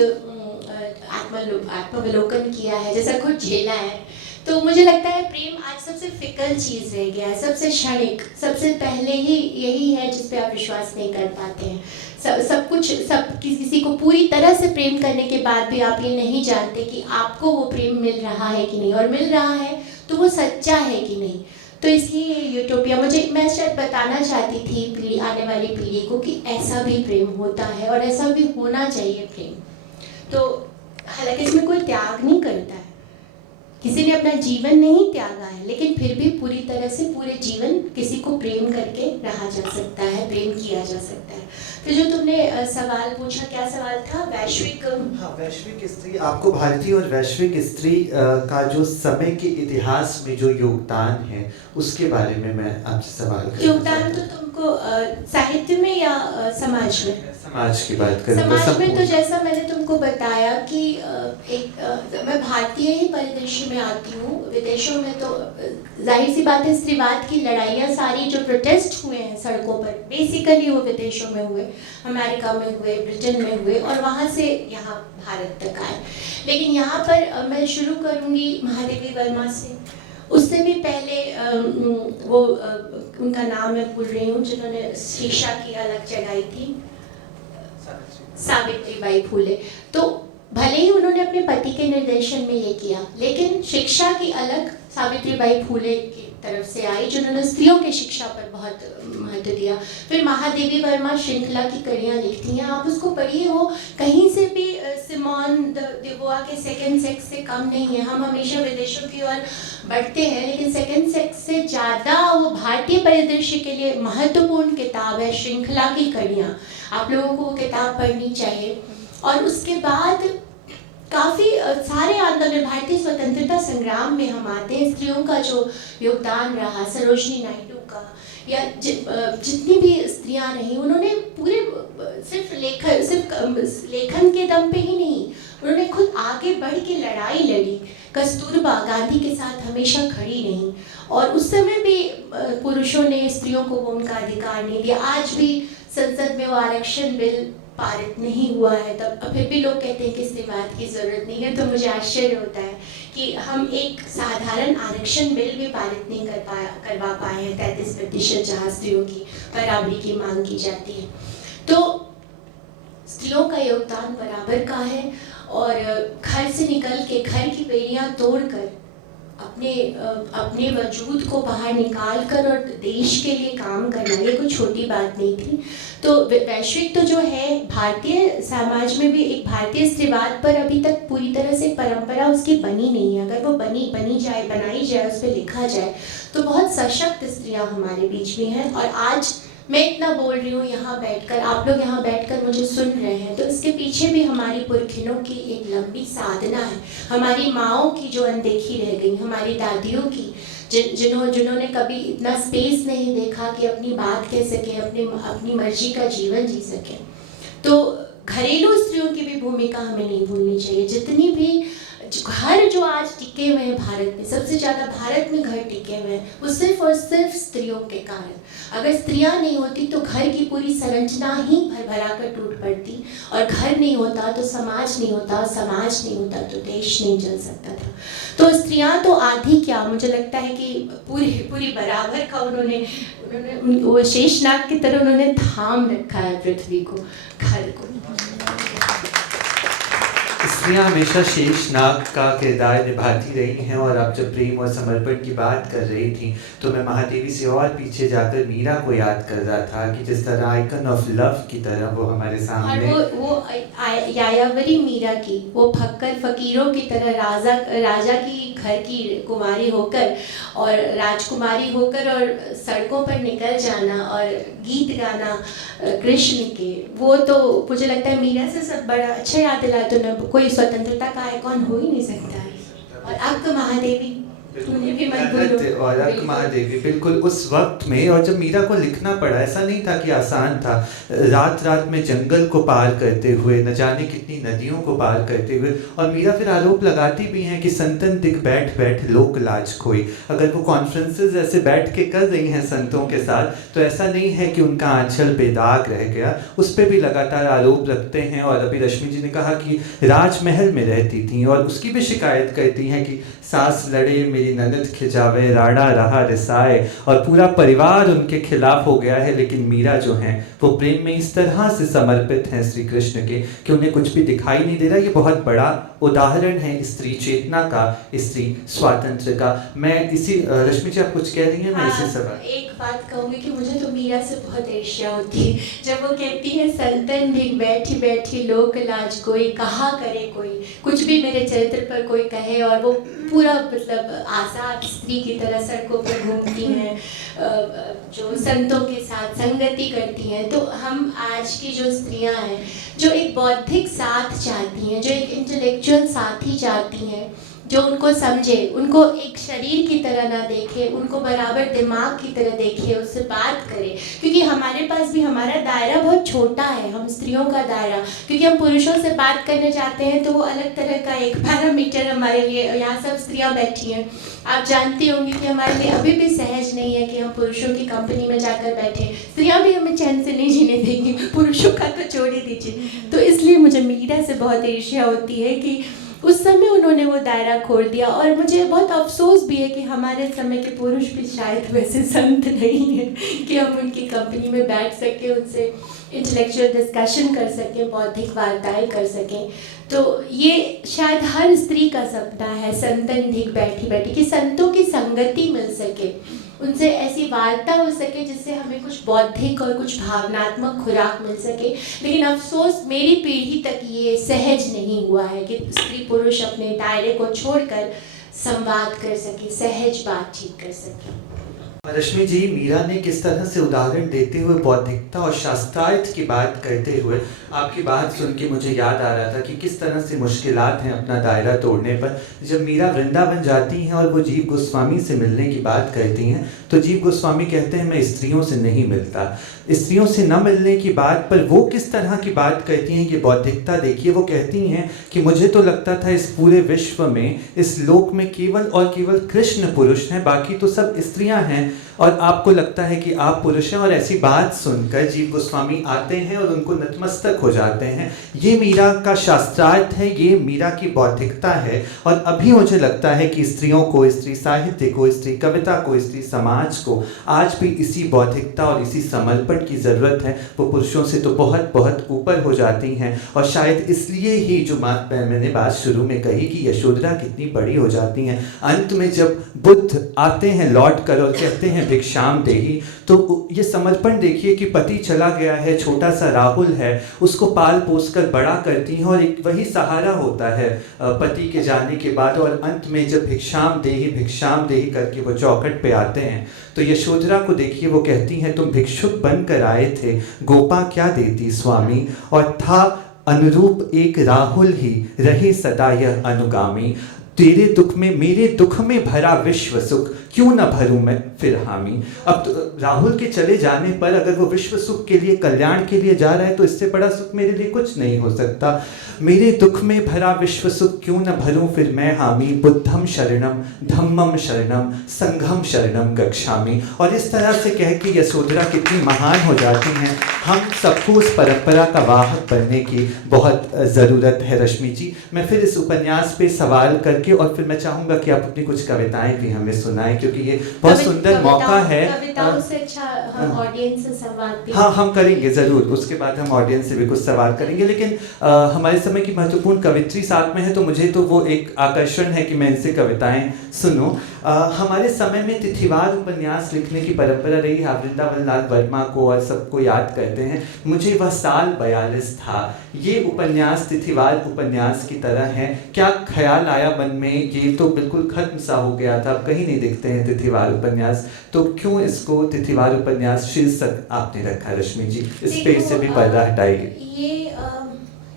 आत्मावलोकन किया है, जैसा खुद झेला है, तो मुझे लगता है प्रेम आज सबसे फिकल चीज़ रह गया है, सबसे क्षणिक, सबसे पहले ही यही है जिस पे आप विश्वास नहीं कर पाते हैं। सब कुछ, किसी को पूरी तरह से प्रेम करने के बाद भी आप ये नहीं जानते कि आपको वो प्रेम मिल रहा है कि नहीं, और मिल रहा है तो वो सच्चा है कि नहीं। तो इसलिए यूटोपिया, मैं शायद बताना चाहती थी आने वाली पीढ़ी को कि ऐसा भी प्रेम होता है और ऐसा भी होना चाहिए प्रेम। तो हालांकि इसमें कोई त्याग नहीं करता है, किसी ने अपना जीवन नहीं त्यागा है, लेकिन फिर भी पूरी तरह से पूरे जीवन किसी को प्रेम करके रहा जा सकता है, प्रेम किया जा सकता है। फिर जो तुमने सवाल पूछा, क्या सवाल था? वैश्विक, हाँ, वैश्विक स्त्री, आपको भारतीय और वैश्विक स्त्री का जो समय के इतिहास में जो योगदान है उसके बारे में मैं आपसे सवाल करना योगदान चाहता तो हूँ। तुमको समाज में या समाज में? समाज की बात करूँगा। समाज में तो जैसा मैंने तुमको बताया कि मैं भारतीय ही परिदृश्य में आती हूँ। विदेशों में तो जाहिर सी बात है, स्त्रीवाद की लड़ाइयाँ सारी जो प्रोटेस्ट हुए हैं सड़कों पर, बेसिकली वो विदेशों में हुए, अमेरिका में हुए, ब्रिटेन में हुए, और वहाँ से यहाँ भारत तक आए। लेकिन यहाँ पर मैं शुरू करूँगी महादेवी वर्मा से। उससे भी पहले वो उनका नाम मैं भूल रही हूँ, जिन्होंने शिक्षा की अलग जगाई थी, सावित्रीबाई फुले। तो भले ही उन्होंने अपने पति के निर्देशन में ये किया, लेकिन शिक्षा की अलग सावित्रीबाई फुले की तरफ से आई, जिन्होंने स्त्रियों की शिक्षा पर बहुत महत्व दिया। फिर महादेवी वर्मा श्रृंखला की कड़ियाँ लिखती हैं, आप उसको पढ़िए, वो कहीं से भी सिमोन देबोआ के सेकंड सेक्स से कम नहीं है। हम हमेशा विदेशों की ओर बढ़ते हैं, लेकिन सेकंड सेक्स से ज़्यादा वो भारतीय परिदृश्य के लिए महत्वपूर्ण किताब है श्रृंखला की कड़ियाँ। आप लोगों को वो किताब पढ़नी चाहिए। और उसके बाद काफ़ी सारे आंदोलन, भारतीय स्वतंत्रता संग्राम में हम आते हैं, स्त्रियों का जो योगदान रहा, सरोजनी नायडू का, या जितनी भी स्त्रियां रहीं, उन्होंने पूरे सिर्फ लेखन के दम पे ही नहीं, उन्होंने खुद आगे बढ़ के लड़ाई लड़ी। कस्तूरबा गांधी के साथ हमेशा खड़ी रहीं, और उस समय भी पुरुषों ने स्त्रियों को वो उनका अधिकार नहीं दिया। आज भी संसद में वो आरक्षण बिल पारित नहीं हुआ है, तब फिर भी लोग कहते हैं कि स्त्रीवाद की ज़रूरत नहीं है। तो मुझे आश्चर्य होता है कि हम एक साधारण आरक्षण बिल भी पारित नहीं करवा पाए हैं। 33% जहाँ स्त्रियों की बराबरी की मांग की जाती है। तो स्त्रियों का योगदान बराबर का है, और घर से निकल के, घर की बेड़ियाँ तोड़कर अपने वजूद को बाहर निकाल कर और देश के लिए काम करना, ये कोई छोटी बात नहीं थी। तो वैश्विक तो जो है, भारतीय समाज में भी एक भारतीय स्त्रीवाद पर अभी तक पूरी तरह से परंपरा उसकी बनी नहीं है। अगर वो बनाई जाए, उस पर लिखा जाए, तो बहुत सशक्त स्त्रियां हमारे बीच में हैं। और आज मैं इतना बोल रही हूँ यहाँ बैठकर, आप लोग यहाँ बैठकर मुझे सुन रहे हैं, तो इसके पीछे भी हमारी पुरखिनों की एक लंबी साधना है। हमारी माँओं की जो अनदेखी रह गई, हमारी दादियों की, जिन्होंने कभी इतना स्पेस नहीं देखा कि अपनी बात कह सकें, अपनी मर्जी का जीवन जी सकें। तो घरेलू स्त्रियों की भी भूमिका हमें नहीं भूलनी चाहिए। जितनी भी घर जो आज टिके हुए हैं भारत में, सबसे ज़्यादा भारत में घर टिके हुए हैं, वो सिर्फ और सिर्फ स्त्रियों के कारण। अगर स्त्रियां नहीं होती तो घर की पूरी संरचना ही भरभरा कर टूट पड़ती, और घर नहीं होता तो समाज नहीं होता, और समाज नहीं होता तो देश नहीं चल सकता था। तो स्त्रियां तो आधी क्या, मुझे लगता है कि पूरी बराबर का उन्होंने वो शेषनाग की तरह उन्होंने थाम रखा है पृथ्वी को, घर को। स्त्रियाँ हमेशा शेषनाग का किरदार निभाती रही हैं। और आप जब प्रेम और समर्पण की बात कर रही थी, तो मैं महादेवी से और पीछे जाकर मीरा को याद कर रहा था कि जिस तरह आइकन ऑफ लव की तरह वो हमारे सामने, और वो यायावरी मीरा की, वो फक्कर फकीरों की तरह राजा की घर की कुमारी होकर और राजकुमारी होकर और सड़कों पर निकल जाना और गीत गाना कृष्ण के, वो तो मुझे लगता है मीरा से सब बड़ा अच्छा याद दिलाया। तो कोई स्वतंत्रता का आइकॉन हो ही नहीं सकता है। और अक्क महादेवी, उन्हें भी मत भूलो। और अक्क महादेवी बिल्कुल उस वक्त में, और जब मीरा को लिखना पड़ा, ऐसा नहीं था कि आसान था। रात में जंगल को पार करते हुए, न जाने कितनी नदियों को पार करते हुए, और मीरा फिर आरोप लगाती भी हैं कि संतन दिख बैठ लोक लाज खोई। अगर वो कॉन्फ्रेंसेस ऐसे बैठ के कर रही हैं संतों के साथ, तो ऐसा नहीं है कि उनका आंचल बेदाग रह गया, उस पर भी लगातार आरोप लगते हैं। और अभी रश्मि जी ने कहा कि राजमहल में रहती थी और उसकी भी शिकायत करती हैं कि सास लड़े मेरी ननद खिजावे राड़ा रहा रिसाए, और पूरा परिवार उनके खिलाफ हो गया है, लेकिन मीरा जो हैं वो प्रेम में इस तरह से समर्पित हैं श्री कृष्ण के कि उन्हें कुछ भी दिखाई नहीं दे रहा। ये बहुत बड़ा उदाहरण है स्त्री चेतना का, स्त्री स्वातंत्र का। मैं इसी रश्मि जी आप कुछ कह रही हैं, मैं इसी सवाल एक बात कहूँगी कि मुझे तो मीरा से बहुत ईर्ष्या होती है जब वो कहती है संतन ढिग बैठी बैठी लोक लाज कोई कहा करे कोई, कुछ भी मेरे चरित्र पर कोई कहे, और वो पूरा मतलब आज़ाद स्त्री की तरह सड़कों पर घूमती हैं, जो संतों के साथ संगति करती हैं। तो हम आज की जो स्त्रियां हैं जो एक बौद्धिक साथ चाहती हैं, जो एक इंटेलेक्चुअल साथी चाहती हैं, जो उनको समझे, उनको एक शरीर की तरह ना देखे, उनको बराबर दिमाग की तरह देखे, उससे बात करे, क्योंकि हमारे पास भी हमारा दायरा बहुत छोटा है, हम स्त्रियों का दायरा, क्योंकि हम पुरुषों से बात करने जाते हैं तो वो अलग तरह का एक पैरामीटर हमारे लिए। यहाँ सब स्त्रियाँ बैठी हैं, आप जानती होंगी कि हमारे लिए अभी भी सहज नहीं है कि हम पुरुषों की कंपनी में जाकर बैठे। स्त्रियाँ भी हमें चैन से नहीं जीने देंगी, पुरुषों का तो छोड़ ही दीजिए। तो इसलिए मुझे मीरा से बहुत ईर्ष्या होती है कि उस समय उन्होंने वो दायरा खोल दिया, और मुझे बहुत अफसोस भी है कि हमारे समय के पुरुष भी शायद वैसे संत नहीं है कि हम उनकी कंपनी में बैठ सकें, उनसे इंटेलेक्चुअल डिस्कशन कर सकें, बौद्धिक वार्ताएं कर सकें। तो ये शायद हर स्त्री का सपना है, संतन ढिग बैठी बैठी, कि संतों की संगति मिल सके, उनसे ऐसी वार्ता हो सके जिससे हमें कुछ बौद्धिक और कुछ भावनात्मक खुराक मिल सके। लेकिन अफसोस मेरी पीढ़ी तक ये सहज नहीं हुआ है कि स्त्री पुरुष अपने दायरे को छोड़कर संवाद कर सके, सहज बातचीत कर सके। रश्मि जी, मीरा ने किस तरह से उदाहरण देते हुए बौद्धिकता और शास्त्रार्थ की बात करते हुए, आपकी बात सुन के मुझे याद आ रहा था कि किस तरह से मुश्किलात हैं अपना दायरा तोड़ने पर। जब मीरा वृंदावन जाती हैं और वो जीव गोस्वामी से मिलने की बात करती हैं तो जीव गोस्वामी कहते हैं मैं स्त्रियों से नहीं मिलता। स्त्रियों से न मिलने की बात पर वो किस तरह की बात कहती हैं, ये बौद्धिकता देखिए। वो कहती हैं कि मुझे तो लगता था इस पूरे विश्व में, इस लोक में केवल और केवल कृष्ण पुरुष हैं, बाकी तो सब स्त्रियां हैं, और आपको लगता है कि आप पुरुष हैं। और ऐसी बात सुनकर जीव गोस्वामी आते हैं और उनको नतमस्तक हो जाते हैं। ये मीरा का शास्त्रार्थ है, ये मीरा की बौद्धिकता है। और अभी मुझे लगता है कि स्त्रियों को, स्त्री साहित्य को, स्त्री कविता को, स्त्री समाज को आज भी इसी बौद्धिकता और इसी समर्पण की ज़रूरत है। वो पुरुषों से तो बहुत बहुत ऊपर हो जाती हैं, और शायद इसलिए ही जो मैंने बात शुरू में कही कि यशोधरा कितनी बड़ी हो जाती हैं। अंत में जब बुद्ध आते हैं लौट कर और कहते हैं भिक्षाम देही, तो ये समर्पण देखिए कि पति चला गया है, छोटा सा राहुल है, उसको पाल पोस कर बड़ा करती हैं, और एक वही सहारा होता है पति के जाने के बाद। और अंत में जब भिक्षाम देही करके वो चौखट पे आते हैं तो यशोधरा को देखिए, वो कहती हैं तुम भिक्षुक बनकर आए थे, गोपा क्या देती स्वामी, और था अनुरूप एक राहुल ही, रहे सदा यह अनुगामी। तेरे दुख में मेरे दुख में भरा विश्व सुख, क्यों न भरूं मैं फिर हामी। अब तो राहुल के चले जाने पर अगर वो विश्व सुख के लिए, कल्याण के लिए जा रहा है, तो इससे बड़ा सुख मेरे लिए कुछ नहीं हो सकता। मेरे दुख में भरा विश्व सुख, क्यों न भरूं फिर मैं हामी। बुद्धम शरणम धम्मम शरणम संघम शरणम गच्छामि। और इस तरह से कह के यशोधरा कितनी महान हो जाती हैं। हम सबको उस परंपरा का वाहक बनने की बहुत ज़रूरत है। रश्मि जी, मैं फिर इस उपन्यास पे सवाल करके, और फिर मैं चाहूँगा कि आप अपनी कुछ कविताएं भी हमें सुनाएं, क्योंकि ये बहुत सुंदर मौका है। कविताओं से अच्छा हम ऑडियंस से संवाद भी, हाँ, हम करेंगे ज़रूर। उसके बाद हम ऑडियंस से भी कुछ सवाल करेंगे, लेकिन हमारे समय की महत्वपूर्ण कवित्री साथ में है, तो मुझे तो वो एक आकर्षण है कि मैं इनसे कविताएं सुनूं। हमारे समय में तिथिवार उपन्यास लिखने की परंपरा रही है। वृंदावन लाल वर्मा को और सबको याद करते हैं। मुझे वह साल 42 था। ये उपन्यास तिथिवार उपन्यास की तरह है। क्या ख्याल आया मन में, ये तो बिल्कुल खत्म सा हो गया था, अब कहीं नहीं दिखते हैं तिथिवार उपन्यास, तो क्यों इसको तिथिवार उपन्यास शीर्षक आपने रखा रश्मि जी? इस पेज से भी पर्दा हटाइए।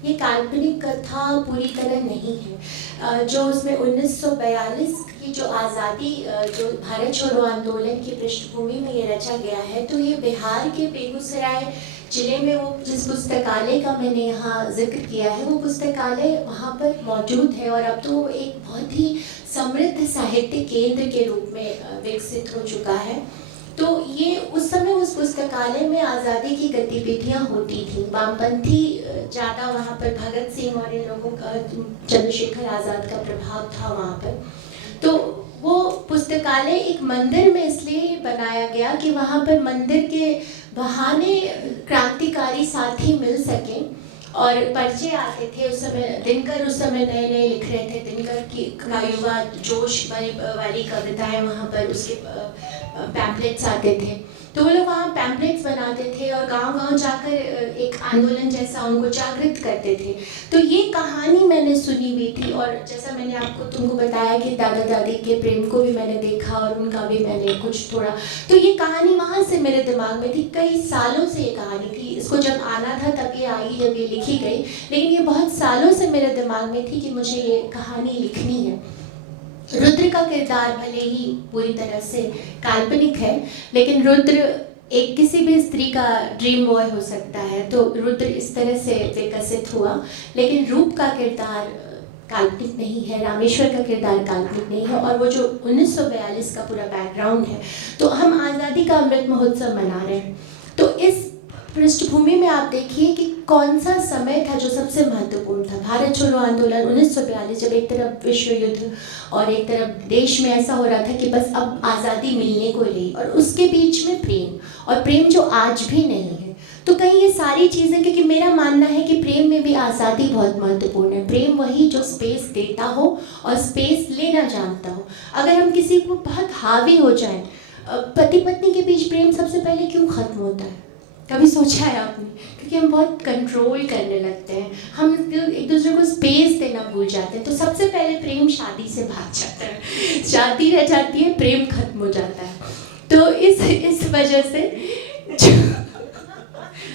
ये काल्पनिक कथा पूरी तरह नहीं है। जो उसमें 1942 की जो आज़ादी, जो भारत छोड़ो आंदोलन की पृष्ठभूमि में ये रचा गया है, तो ये बिहार के बेगूसराय जिले में वो जिस पुस्तकालय का मैंने यहाँ जिक्र किया है, वो पुस्तकालय वहाँ पर मौजूद है, और अब तो एक बहुत ही समृद्ध साहित्य केंद्र के रूप में विकसित हो चुका है। तो ये उस समय उस पुस्तकालय में आज़ादी की गतिविधियाँ होती थी। वामपंथी ज़्यादा वहाँ पर, भगत सिंह और इन लोगों का, चंद्रशेखर आज़ाद का प्रभाव था वहाँ पर। तो वो पुस्तकालय एक मंदिर में इसलिए बनाया गया कि वहाँ पर मंदिर के बहाने क्रांतिकारी साथी मिल सकें और पर्चे आते थे। उस समय दिनकर उस समय नए नए लिख रहे थे। दिनकर की का युवा जोश वाली कविताएं वहाँ पर उसके पैम्पलेट्स आते थे। तो वो लोग वहाँ पैम्पलेट्स बनाते थे और गांव-गांव जाकर एक आंदोलन जैसा उनको जागृत करते थे। तो ये कहानी मैंने सुनी हुई थी और जैसा मैंने तुमको बताया कि दादा दादी के प्रेम को भी मैंने देखा और उनका भी मैंने कुछ थोड़ा, तो ये कहानी वहाँ से मेरे दिमाग में थी। कई सालों से ये कहानी थी, इसको जब आना था तब ये आई, जब ये लिखी गई, लेकिन ये बहुत सालों से मेरे दिमाग में थी कि मुझे ये कहानी लिखनी है। रुद्र का किरदार भले ही पूरी तरह से काल्पनिक है, लेकिन रुद्र एक किसी भी स्त्री का ड्रीम बॉय हो सकता है। तो रुद्र इस तरह से विकसित हुआ, लेकिन रूप का किरदार काल्पनिक नहीं है, रामेश्वर का किरदार काल्पनिक नहीं है। और वो जो 1942 का पूरा बैकग्राउंड है, तो हम आज़ादी का अमृत महोत्सव मना रहे हैं। तो इस पृष्ठभूमि में आप देखिए कि कौन सा समय था जो सबसे महत्वपूर्ण था। भारत छोड़ो आंदोलन 1942, जब एक तरफ विश्व युद्ध और एक तरफ देश में ऐसा हो रहा था कि बस अब आज़ादी मिलने को रही, और उसके बीच में प्रेम, और प्रेम जो आज भी नहीं है। तो कहीं ये सारी चीज़ें, क्योंकि मेरा मानना है कि प्रेम में भी आज़ादी बहुत महत्वपूर्ण है। प्रेम वही जो स्पेस देता हो और स्पेस लेना जानता हो। अगर हम किसी को बहुत हावी हो जाएं, पति पत्नी के बीच प्रेम सबसे पहले क्यों ख़त्म होता है? कभी सोचा है आपने? क्योंकि हम बहुत कंट्रोल करने लगते हैं, हम एक दूसरे को स्पेस देना भूल जाते हैं। तो सबसे पहले प्रेम शादी से भाग जाता है, शादी रह जाती है, प्रेम खत्म हो जाता है। तो इस वजह से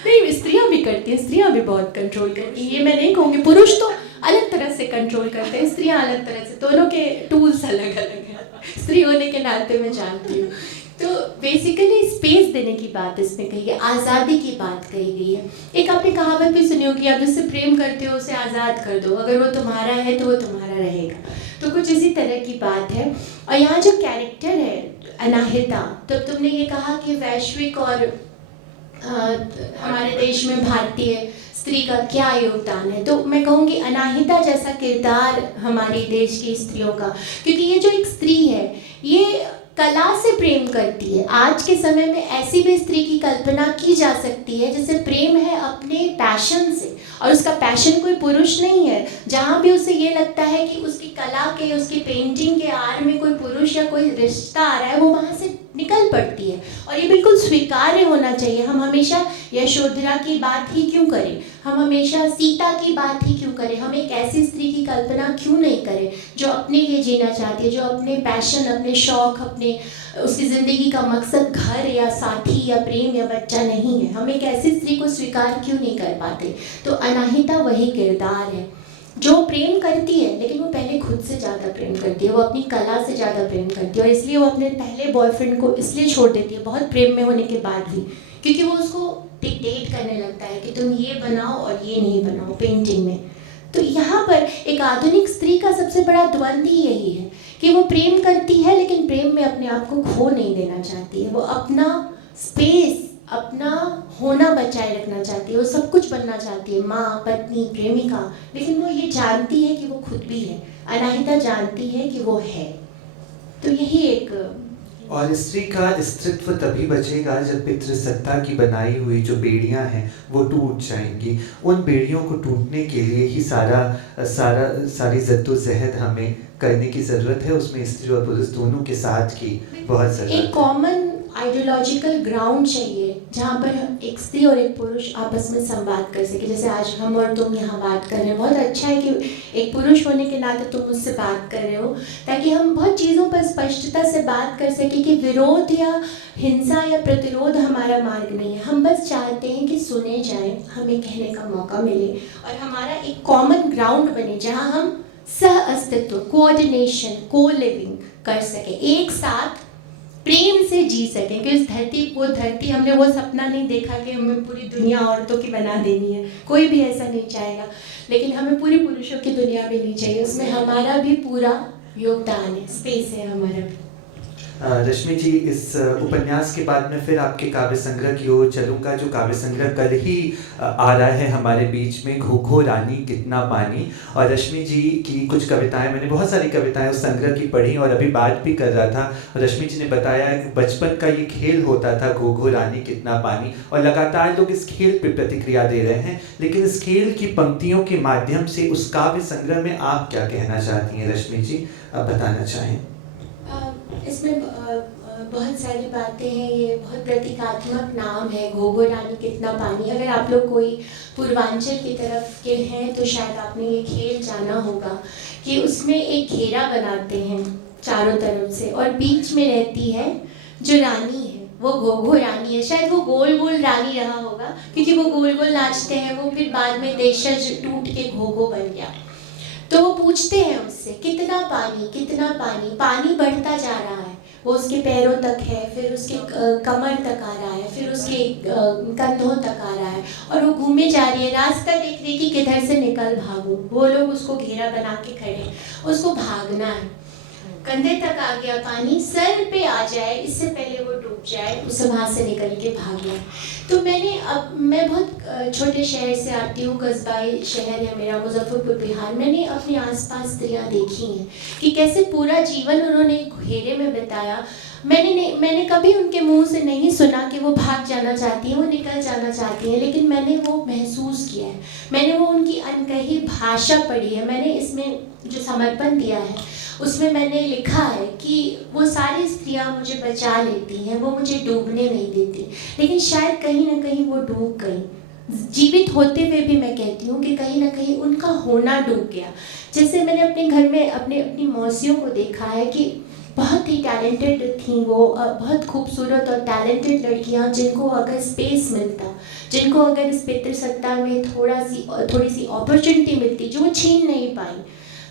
नहीं, स्त्रियाँ भी करती हैं, स्त्रियाँ भी बहुत कंट्रोल करती हैं। ये मैं नहीं कहूँगी, पुरुष तो अलग तरह से कंट्रोल करते हैं, स्त्रियाँ अलग तरह से, दोनों के टूल्स अलग अलग हैं। स्त्री होने के नाते मैं जानती हूँ। तो बेसिकली स्पेस देने की बात इसमें कही है, आज़ादी की बात कही गई है। एक आपने कहावत भी सुनी होगी, आप जिससे प्रेम करते हो उसे आज़ाद कर दो, अगर वो तुम्हारा है तो वो तुम्हारा रहेगा। तो कुछ इसी तरह की बात है। और यहाँ जो कैरेक्टर है अनाहिता, तो तुमने ये कहा कि वैश्विक और हमारे देश में भारतीय स्त्री का क्या योगदान है, तो मैं कहूँगी अनाहिता जैसा किरदार हमारे देश की स्त्रियों का, क्योंकि ये जो एक स्त्री है ये कला से प्रेम करती है। आज के समय में ऐसी भी स्त्री की कल्पना की जा सकती है जिसे प्रेम है अपने पैशन से, और उसका पैशन कोई पुरुष नहीं है। जहाँ भी उसे ये लगता है कि उसकी कला के, उसकी पेंटिंग के आड़ में कोई पुरुष या कोई रिश्ता आ रहा है, वो वहाँ से निकल पड़ती है, और ये बिल्कुल स्वीकार्य होना चाहिए। हम हमेशा यशोधरा की बात ही क्यों करें, हम हमेशा सीता की बात ही क्यों करें, हम एक ऐसी स्त्री की कल्पना क्यों नहीं करें जो अपने लिए जीना चाहती है, जो अपने पैशन, अपने शौक, अपने उसकी ज़िंदगी का मकसद घर या साथी या प्रेम या बच्चा नहीं है। हम एक ऐसी स्त्री को स्वीकार क्यों नहीं कर पाते? तो अनाहिता वही किरदार है जो प्रेम करती है, लेकिन वो पहले खुद से ज़्यादा प्रेम करती है, वो अपनी कला से ज़्यादा प्रेम करती है, और इसलिए वो अपने पहले बॉयफ्रेंड को इसलिए छोड़ देती है, बहुत प्रेम में होने के बाद भी, क्योंकि वो उसको डिक्टेट करने लगता है कि तुम ये बनाओ और ये नहीं बनाओ पेंटिंग में। तो यहाँ पर एक आधुनिक स्त्री का सबसे बड़ा द्वंद्व ही यही है कि वो प्रेम करती है, लेकिन प्रेम में अपने आप को खो नहीं देना चाहती है। वो अपना स्पेस, अपना होना बचाए रखना चाहती है, वो सब कुछ बनना चाहती है, माँ, पत्नी, प्रेमिका, लेकिन वो ये जानती है कि वो खुद भी है। अनाहिता जानती है कि वो है। तो यही एक, और स्त्री का अस्तित्व तभी बचेगा जब पितृसत्ता की बनाई हुई जो बेड़ियां हैं वो टूट जाएंगी। उन बेड़ियों को टूटने के लिए ही सारी जद्दोजहद हमें करने की ज़रूरत है। उसमें स्त्री और पुरुष दोनों के साथ की बहुत ज़रूरत है। एक कॉमन आइडियोलॉजिकल ग्राउंड चाहिए जहाँ पर एक स्त्री और एक पुरुष आपस में संवाद कर सके। जैसे आज हम और तुम यहाँ बात कर रहे हैं, बहुत अच्छा है कि एक पुरुष होने के नाते तुम मुझसे बात कर रहे हो, ताकि हम बहुत चीज़ों पर स्पष्टता से बात कर सकें कि विरोध या हिंसा या प्रतिरोध हमारा मार्ग नहीं है। हम बस चाहते हैं कि सुने जाएं, हमें कहने का मौका मिले, और हमारा एक कॉमन ग्राउंड बने जहाँ हम सह अस्तित्व, कोऑर्डिनेशन, को लिविंग कर सकें, एक साथ प्रेम से जी सकें। कि इस धरती हमने वो सपना नहीं देखा कि हमें पूरी दुनिया औरतों की बना देनी है, कोई भी ऐसा नहीं चाहेगा, लेकिन हमें पूरी पुरुषों की दुनिया भी नहीं चाहिए, उसमें हमारा भी पूरा योगदान है, स्पेस है हमारा भी। रश्मि जी, इस उपन्यास के बाद में फिर आपके काव्य संग्रह की ओर चलूँगा, जो काव्य संग्रह कल ही आ रहा है हमारे बीच में, घो घो रानी कितना पानी। और रश्मि जी की कुछ कविताएं, मैंने बहुत सारी कविताएं उस संग्रह की पढ़ी और अभी बात भी कर रहा था। रश्मि जी ने बताया कि बचपन का ये खेल होता था घो घो रानी कितना पानी, और लगातार लोग इस खेल पर प्रतिक्रिया दे रहे हैं, लेकिन इस खेल की पंक्तियों के माध्यम से उस काव्य संग्रह में आप क्या कहना चाहती हैं रश्मि जी, आप बताना चाहें? इसमें बहुत सारी बातें हैं, ये बहुत प्रतीकात्मक नाम है घो घो रानी कितना पानी। अगर आप लोग कोई पूर्वांचल की तरफ के हैं तो शायद आपने ये खेल जाना होगा कि उसमें एक घेरा बनाते हैं चारों तरफ से, और बीच में रहती है जो रानी है, वो घो घो रानी है। शायद वो गोल गोल रानी रहा होगा, क्योंकि वो गोल गोल नाचते हैं, वो फिर बाद में देशज टूट के घो घो बन गया। तो वो पूछते हैं उससे कितना पानी कितना पानी, पानी बढ़ता जा रहा है, वो उसके पैरों तक है, फिर उसके कमर तक आ रहा है, फिर उसके कंधों तक आ रहा है, और वो घूमे जा रही है, रास्ता देख रही कि किधर से निकल भागूं। वो लोग उसको घेरा बना के खड़े, उसको भागना है, कंधे तक आ गया पानी, सर पे आ जाए इससे पहले वो डूब जाए, उसे वहाँ से निकल के भागना है। तो मैं बहुत छोटे शहर से आती हूँ, कस्बाई शहर है मेरा, मुजफ्फरपुर बिहार। मैंने अपने आसपास स्त्रियाँ देखी हैं कि कैसे पूरा जीवन उन्होंने घेरे में बिताया। मैंने कभी उनके मुंह से नहीं सुना कि वो भाग जाना चाहती हैं, वो निकल जाना चाहती हैं, लेकिन मैंने वो महसूस किया है, मैंने वो उनकी अनकही भाषा पढ़ी है। मैंने इसमें जो समर्पण दिया है उसमें मैंने लिखा है कि वो सारी स्त्रियां मुझे बचा लेती हैं, वो मुझे डूबने नहीं देती, लेकिन शायद कहीं ना कहीं वो डूब गई। जीवित होते हुए भी मैं कहती हूँ कि कहीं ना कहीं उनका होना डूब गया। जैसे मैंने अपने घर में अपनी मौसियों को देखा है कि बहुत ही टैलेंटेड थी वो, बहुत खूबसूरत और टैलेंटेड लड़कियां, जिनको अगर स्पेस मिलता, जिनको अगर इस पितृसत्ता में थोड़ी सी अपॉर्चुनिटी मिलती, जो वो छीन नहीं पाई।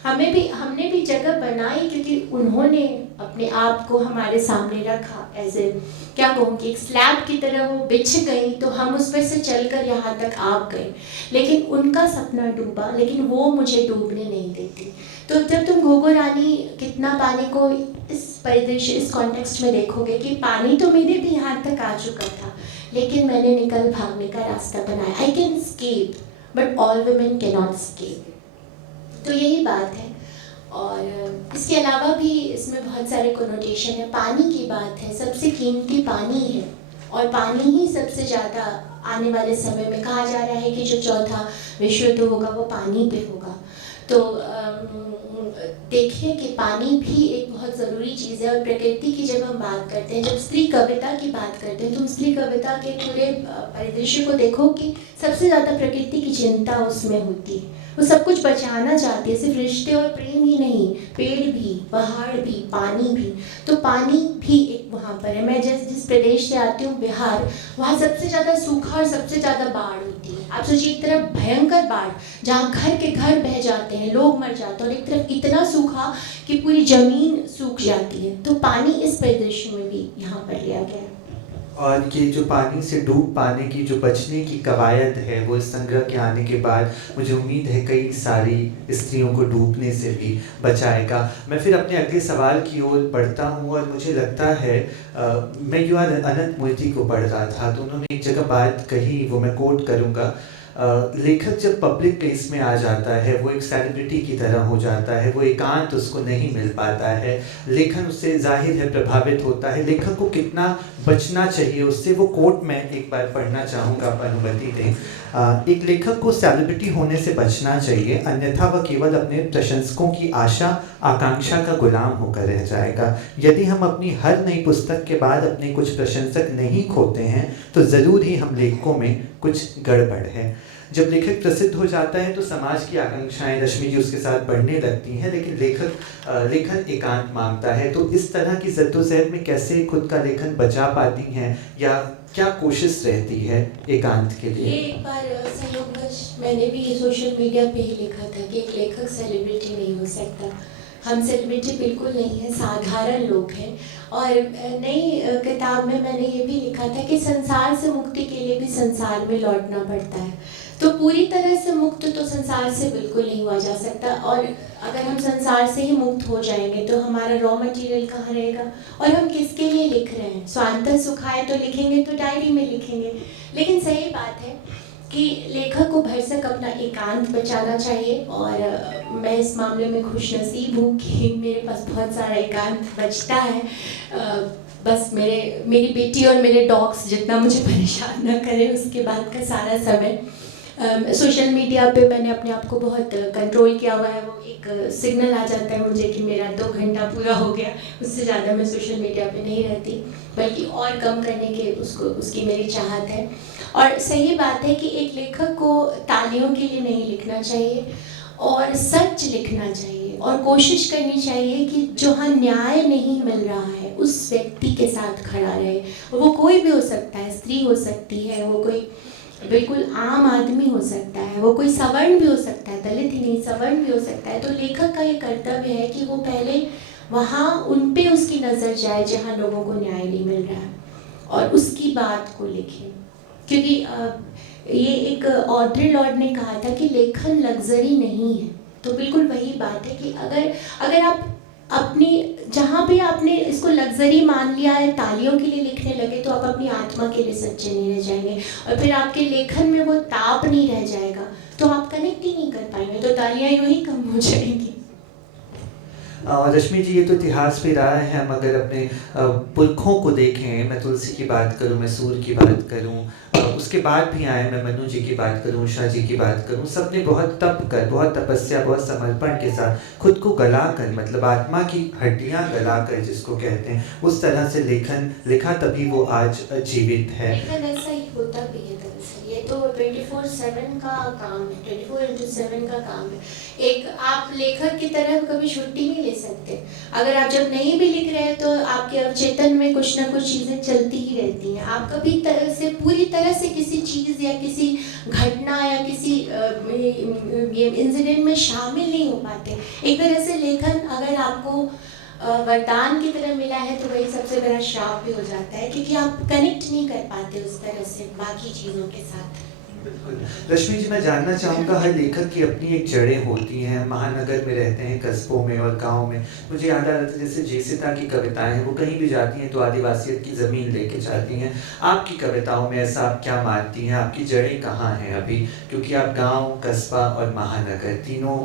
हमने भी जगह बनाई, क्योंकि उन्होंने अपने आप को हमारे सामने रखा, एज ए क्या कहूँ कि एक स्लैब की तरह वो बिछ गई, तो हम उस पर से चलकर यहाँ तक आ गए। लेकिन उनका सपना डूबा, लेकिन वो मुझे डूबने नहीं देती। तो जब तुम घो घो रानी कितना पानी को इस परिदृश्य, इस कॉन्टेक्स्ट में देखोगे कि पानी तो मेरे भी यहाँ तक आ चुका था, लेकिन मैंने निकल भागने का रास्ता बनाया। I can escape, but all women can not escape. तो यही बात है। और इसके अलावा भी इसमें बहुत सारे कोनोटेशन है। पानी की बात है, सबसे कीमती पानी है, और पानी ही सबसे ज़्यादा आने वाले समय में कहा जा रहा है कि जो चौथा विश्व युद्ध होगा वो पानी पे होगा। तो देखिए कि पानी भी एक बहुत ज़रूरी चीज़ है। और प्रकृति की जब हम बात करते हैं, जब स्त्री कविता की बात करते हैं, तुम स्त्री कविता के पूरे परिदृश्य को देखो कि सबसे ज़्यादा प्रकृति की चिंता उसमें होती है। वो सब कुछ बचाना चाहती है, सिर्फ रिश्ते और प्रेम ही नहीं, पेड़ भी, पहाड़ भी, पानी भी। तो पानी भी एक वहाँ पर है। मैं जिस प्रदेश से आती हूँ, बिहार, वहाँ सबसे ज़्यादा सूखा और सबसे ज़्यादा बाढ़ होती है। आप सोचिए, एक तरफ भयंकर बाढ़ जहाँ घर के घर बह जाते हैं, लोग मर जाते हैं, और एक तरफ इतना सूखा कि पूरी ज़मीन सूख जाती है। तो पानी इस परिदृश्य में भी यहाँ पर लिया गया है। और ये जो पानी से डूब पाने की जो बचने की कवायद है, वो इस संग्रह के आने के बाद मुझे उम्मीद है कई सारी स्त्रियों को डूबने से भी बचाएगा। मैं फिर अपने अगले सवाल की ओर बढ़ता हूँ, और मुझे लगता है मैं यू आर अनंत मूर्ति को पढ़ रहा था, तो उन्होंने एक जगह बात कही, वो मैं कोट करूँगा। लेखक जब पब्लिक प्लेस में आ जाता है, वो एक सेलिब्रिटी की तरह हो जाता है, वो एकांत उसको नहीं मिल पाता है, लेखन उससे जाहिर है प्रभावित होता है। लेखक को कितना बचना चाहिए उससे, वो कोट मैं एक बार पढ़ना चाहूँगा, आप अनुमति दें। एक लेखक को सेलिब्रिटी होने से बचना चाहिए, अन्यथा वह केवल अपने प्रशंसकों की आशा आकांक्षा का गुलाम होकर रह जाएगा। यदि हम अपनी हर नई पुस्तक के बाद अपने कुछ प्रशंसक नहीं खोते हैं, तो ज़रूर ही हम लेखकों में कुछ गड़बड़ है। जब लेखक प्रसिद्ध हो जाता है तो समाज की आकांक्षाएं, रश्मि जी, उसके साथ बढ़ने लगती हैं, लेकिन लेखन एकांत मांगता है। तो इस तरह की जद्दोजहद में कैसे खुद का लेखन बचा पाती हैं, या क्या कोशिश रहती है एकांत के लिए? ये एक बार संयोगवश मैंने भी सोशल मीडिया पे ही लिखा था कि एक लेखक सेलिब्रिटी नहीं हो सकता। हम सेलिब्रिटी बिल्कुल नहीं हैं, साधारण लोग हैं। और नई किताब में मैंने ये भी लिखा था कि संसार से मुक्ति के लिए भी संसार में लौटना पड़ता है। तो पूरी तरह से मुक्त तो संसार से बिल्कुल नहीं हुआ जा सकता, और अगर हम संसार से ही मुक्त हो जाएंगे तो हमारा रॉ मटेरियल कहाँ रहेगा, और हम किसके लिए लिख रहे हैं। स्वांतः सुखाय तो लिखेंगे तो डायरी में लिखेंगे, लेकिन सही बात है कि लेखक को भरसक अपना एकांत बचाना चाहिए, और मैं इस मामले में खुशनसीब हूँ कि मेरे पास बहुत सारा एकांत बचता है। बस मेरी बेटी और मेरे डॉग्स जितना मुझे परेशान न करें, उसके बाद का सारा समय सोशल मीडिया पे मैंने अपने आप को बहुत कंट्रोल किया हुआ है। वो एक सिग्नल आ जाता है मुझे कि मेरा 2 घंटा पूरा हो गया, उससे ज़्यादा मैं सोशल मीडिया पे नहीं रहती, बल्कि और कम करने के उसकी मेरी चाहत है। और सही बात है कि एक लेखक को तालियों के लिए नहीं लिखना चाहिए और सच लिखना चाहिए, और कोशिश करनी चाहिए कि जहाँ न्याय नहीं मिल रहा है उस व्यक्ति के साथ खड़ा रहे। वो कोई भी हो सकता है, स्त्री हो सकती है, वो कोई बिल्कुल आम आदमी हो सकता है, वो कोई सवर्ण भी हो सकता है, दलित ही नहीं सवर्ण भी हो सकता है। तो लेखक का ये कर्तव्य है कि वो पहले वहाँ उन पे उसकी नज़र जाए जहाँ लोगों को न्याय नहीं मिल रहा है, और उसकी बात को लिखे। क्योंकि ये एक ऑड्रे लॉर्ड ने कहा था कि लेखन लग्जरी नहीं है, तो बिल्कुल वही बात है कि अगर आप अपनी जहाँ भी आपने इसको लग्जरी मान लिया है, तालियों के लिए लिखने लगे, तो आप अपनी आत्मा के लिए सच्चे नहीं रह जाएंगे, और फिर आपके लेखन में वो ताप नहीं रह जाएगा, तो आप कनेक्ट ही नहीं कर पाएंगे, तो तालियां यूं ही कम हो जाएंगी। रश्मि जी, ये तो इतिहास पे रहा है। हम अगर अपने पुरखों को देखें, मैं तुलसी की बात करूं, मैं सूर की बात करूं, उसके बाद भी आए, मैं मनु जी की बात करूं, उषा जी की बात करूं, सबने बहुत तप कर, बहुत तपस्या, बहुत समर्पण के साथ खुद को गला कर, मतलब आत्मा की हड्डियां गला कर जिसको कहते हैं, उस तरह से लेखन लिखा, तभी वो आज जीवित है। लेखन ऐसा ही होता भी है दरअसल, ये तो 24/7 का काम है, 24/7 का काम है। एक आप लेखक की तरह कभी छुट्टी नहीं ले सकते। अगर आप जब नहीं भी लिख रहे हैं तो आपके अवचेतन में कुछ ना कुछ चीज़ें चलती ही रहती हैं। आप कभी पूरी तरह से किसी चीज़ या किसी घटना या किसी इंसिडेंट में शामिल नहीं हो पाते। एक तरह से लेखन अगर आपको वरदान की तरह मिला है तो वही सबसे बड़ा श्राप भी हो जाता है, क्योंकि आप कनेक्ट नहीं कर पाते उस तरह से बाकी चीज़ों के साथ। बिल्कुल। रश्मि जी, मैं जानना चाहूँगा, हर लेखक की अपनी एक जड़ें होती हैं। महानगर में रहते हैं, कस्बों में और गांव में। मुझे याद आ रहा था जैसे जेसिता की कविताएं हैं, वो कहीं भी जाती हैं तो आदिवासियत की ज़मीन लेके जाती हैं। आपकी कविताओं में ऐसा आप क्या मानती हैं? आपकी जड़ें कहाँ हैं अभी? क्योंकि आप गाँव, कस्बा और महानगर तीनों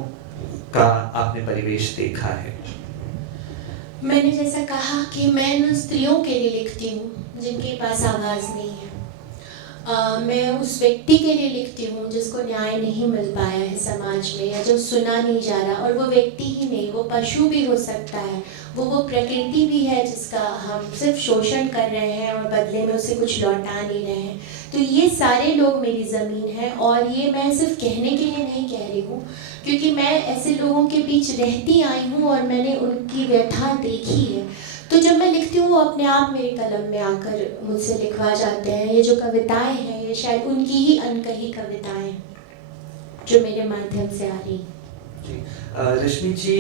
का आपने परिवेश देखा है। मैंने जैसा कहा कि मैं उन स्त्रियों के लिए लिखती हूँ जिनके पास आवाज़ नहीं है। मैं उस व्यक्ति के लिए लिखती हूँ जिसको न्याय नहीं मिल पाया है समाज में, या जो सुना नहीं जा रहा। और वो व्यक्ति ही नहीं, वो पशु भी हो सकता है, वो प्रकृति भी है जिसका हम सिर्फ शोषण कर रहे हैं और बदले में उसे कुछ लौटा नहीं रहे हैं। तो ये सारे लोग मेरी ज़मीन है, और ये मैं सिर्फ कहने के लिए नहीं कह रही हूँ, क्योंकि मैं ऐसे लोगों के बीच रहती आई हूँ और मैंने उनकी व्यथा देखी है। तो जब मैं लिखती हूँ वो अपने आप मेरे कलम में आकर मुझसे लिखवा जाते हैं। ये जो कविताएं हैं ये शायद उनकी ही अनकही कविताएं हैं जो मेरे माध्यम से आ रही। रश्मि जी,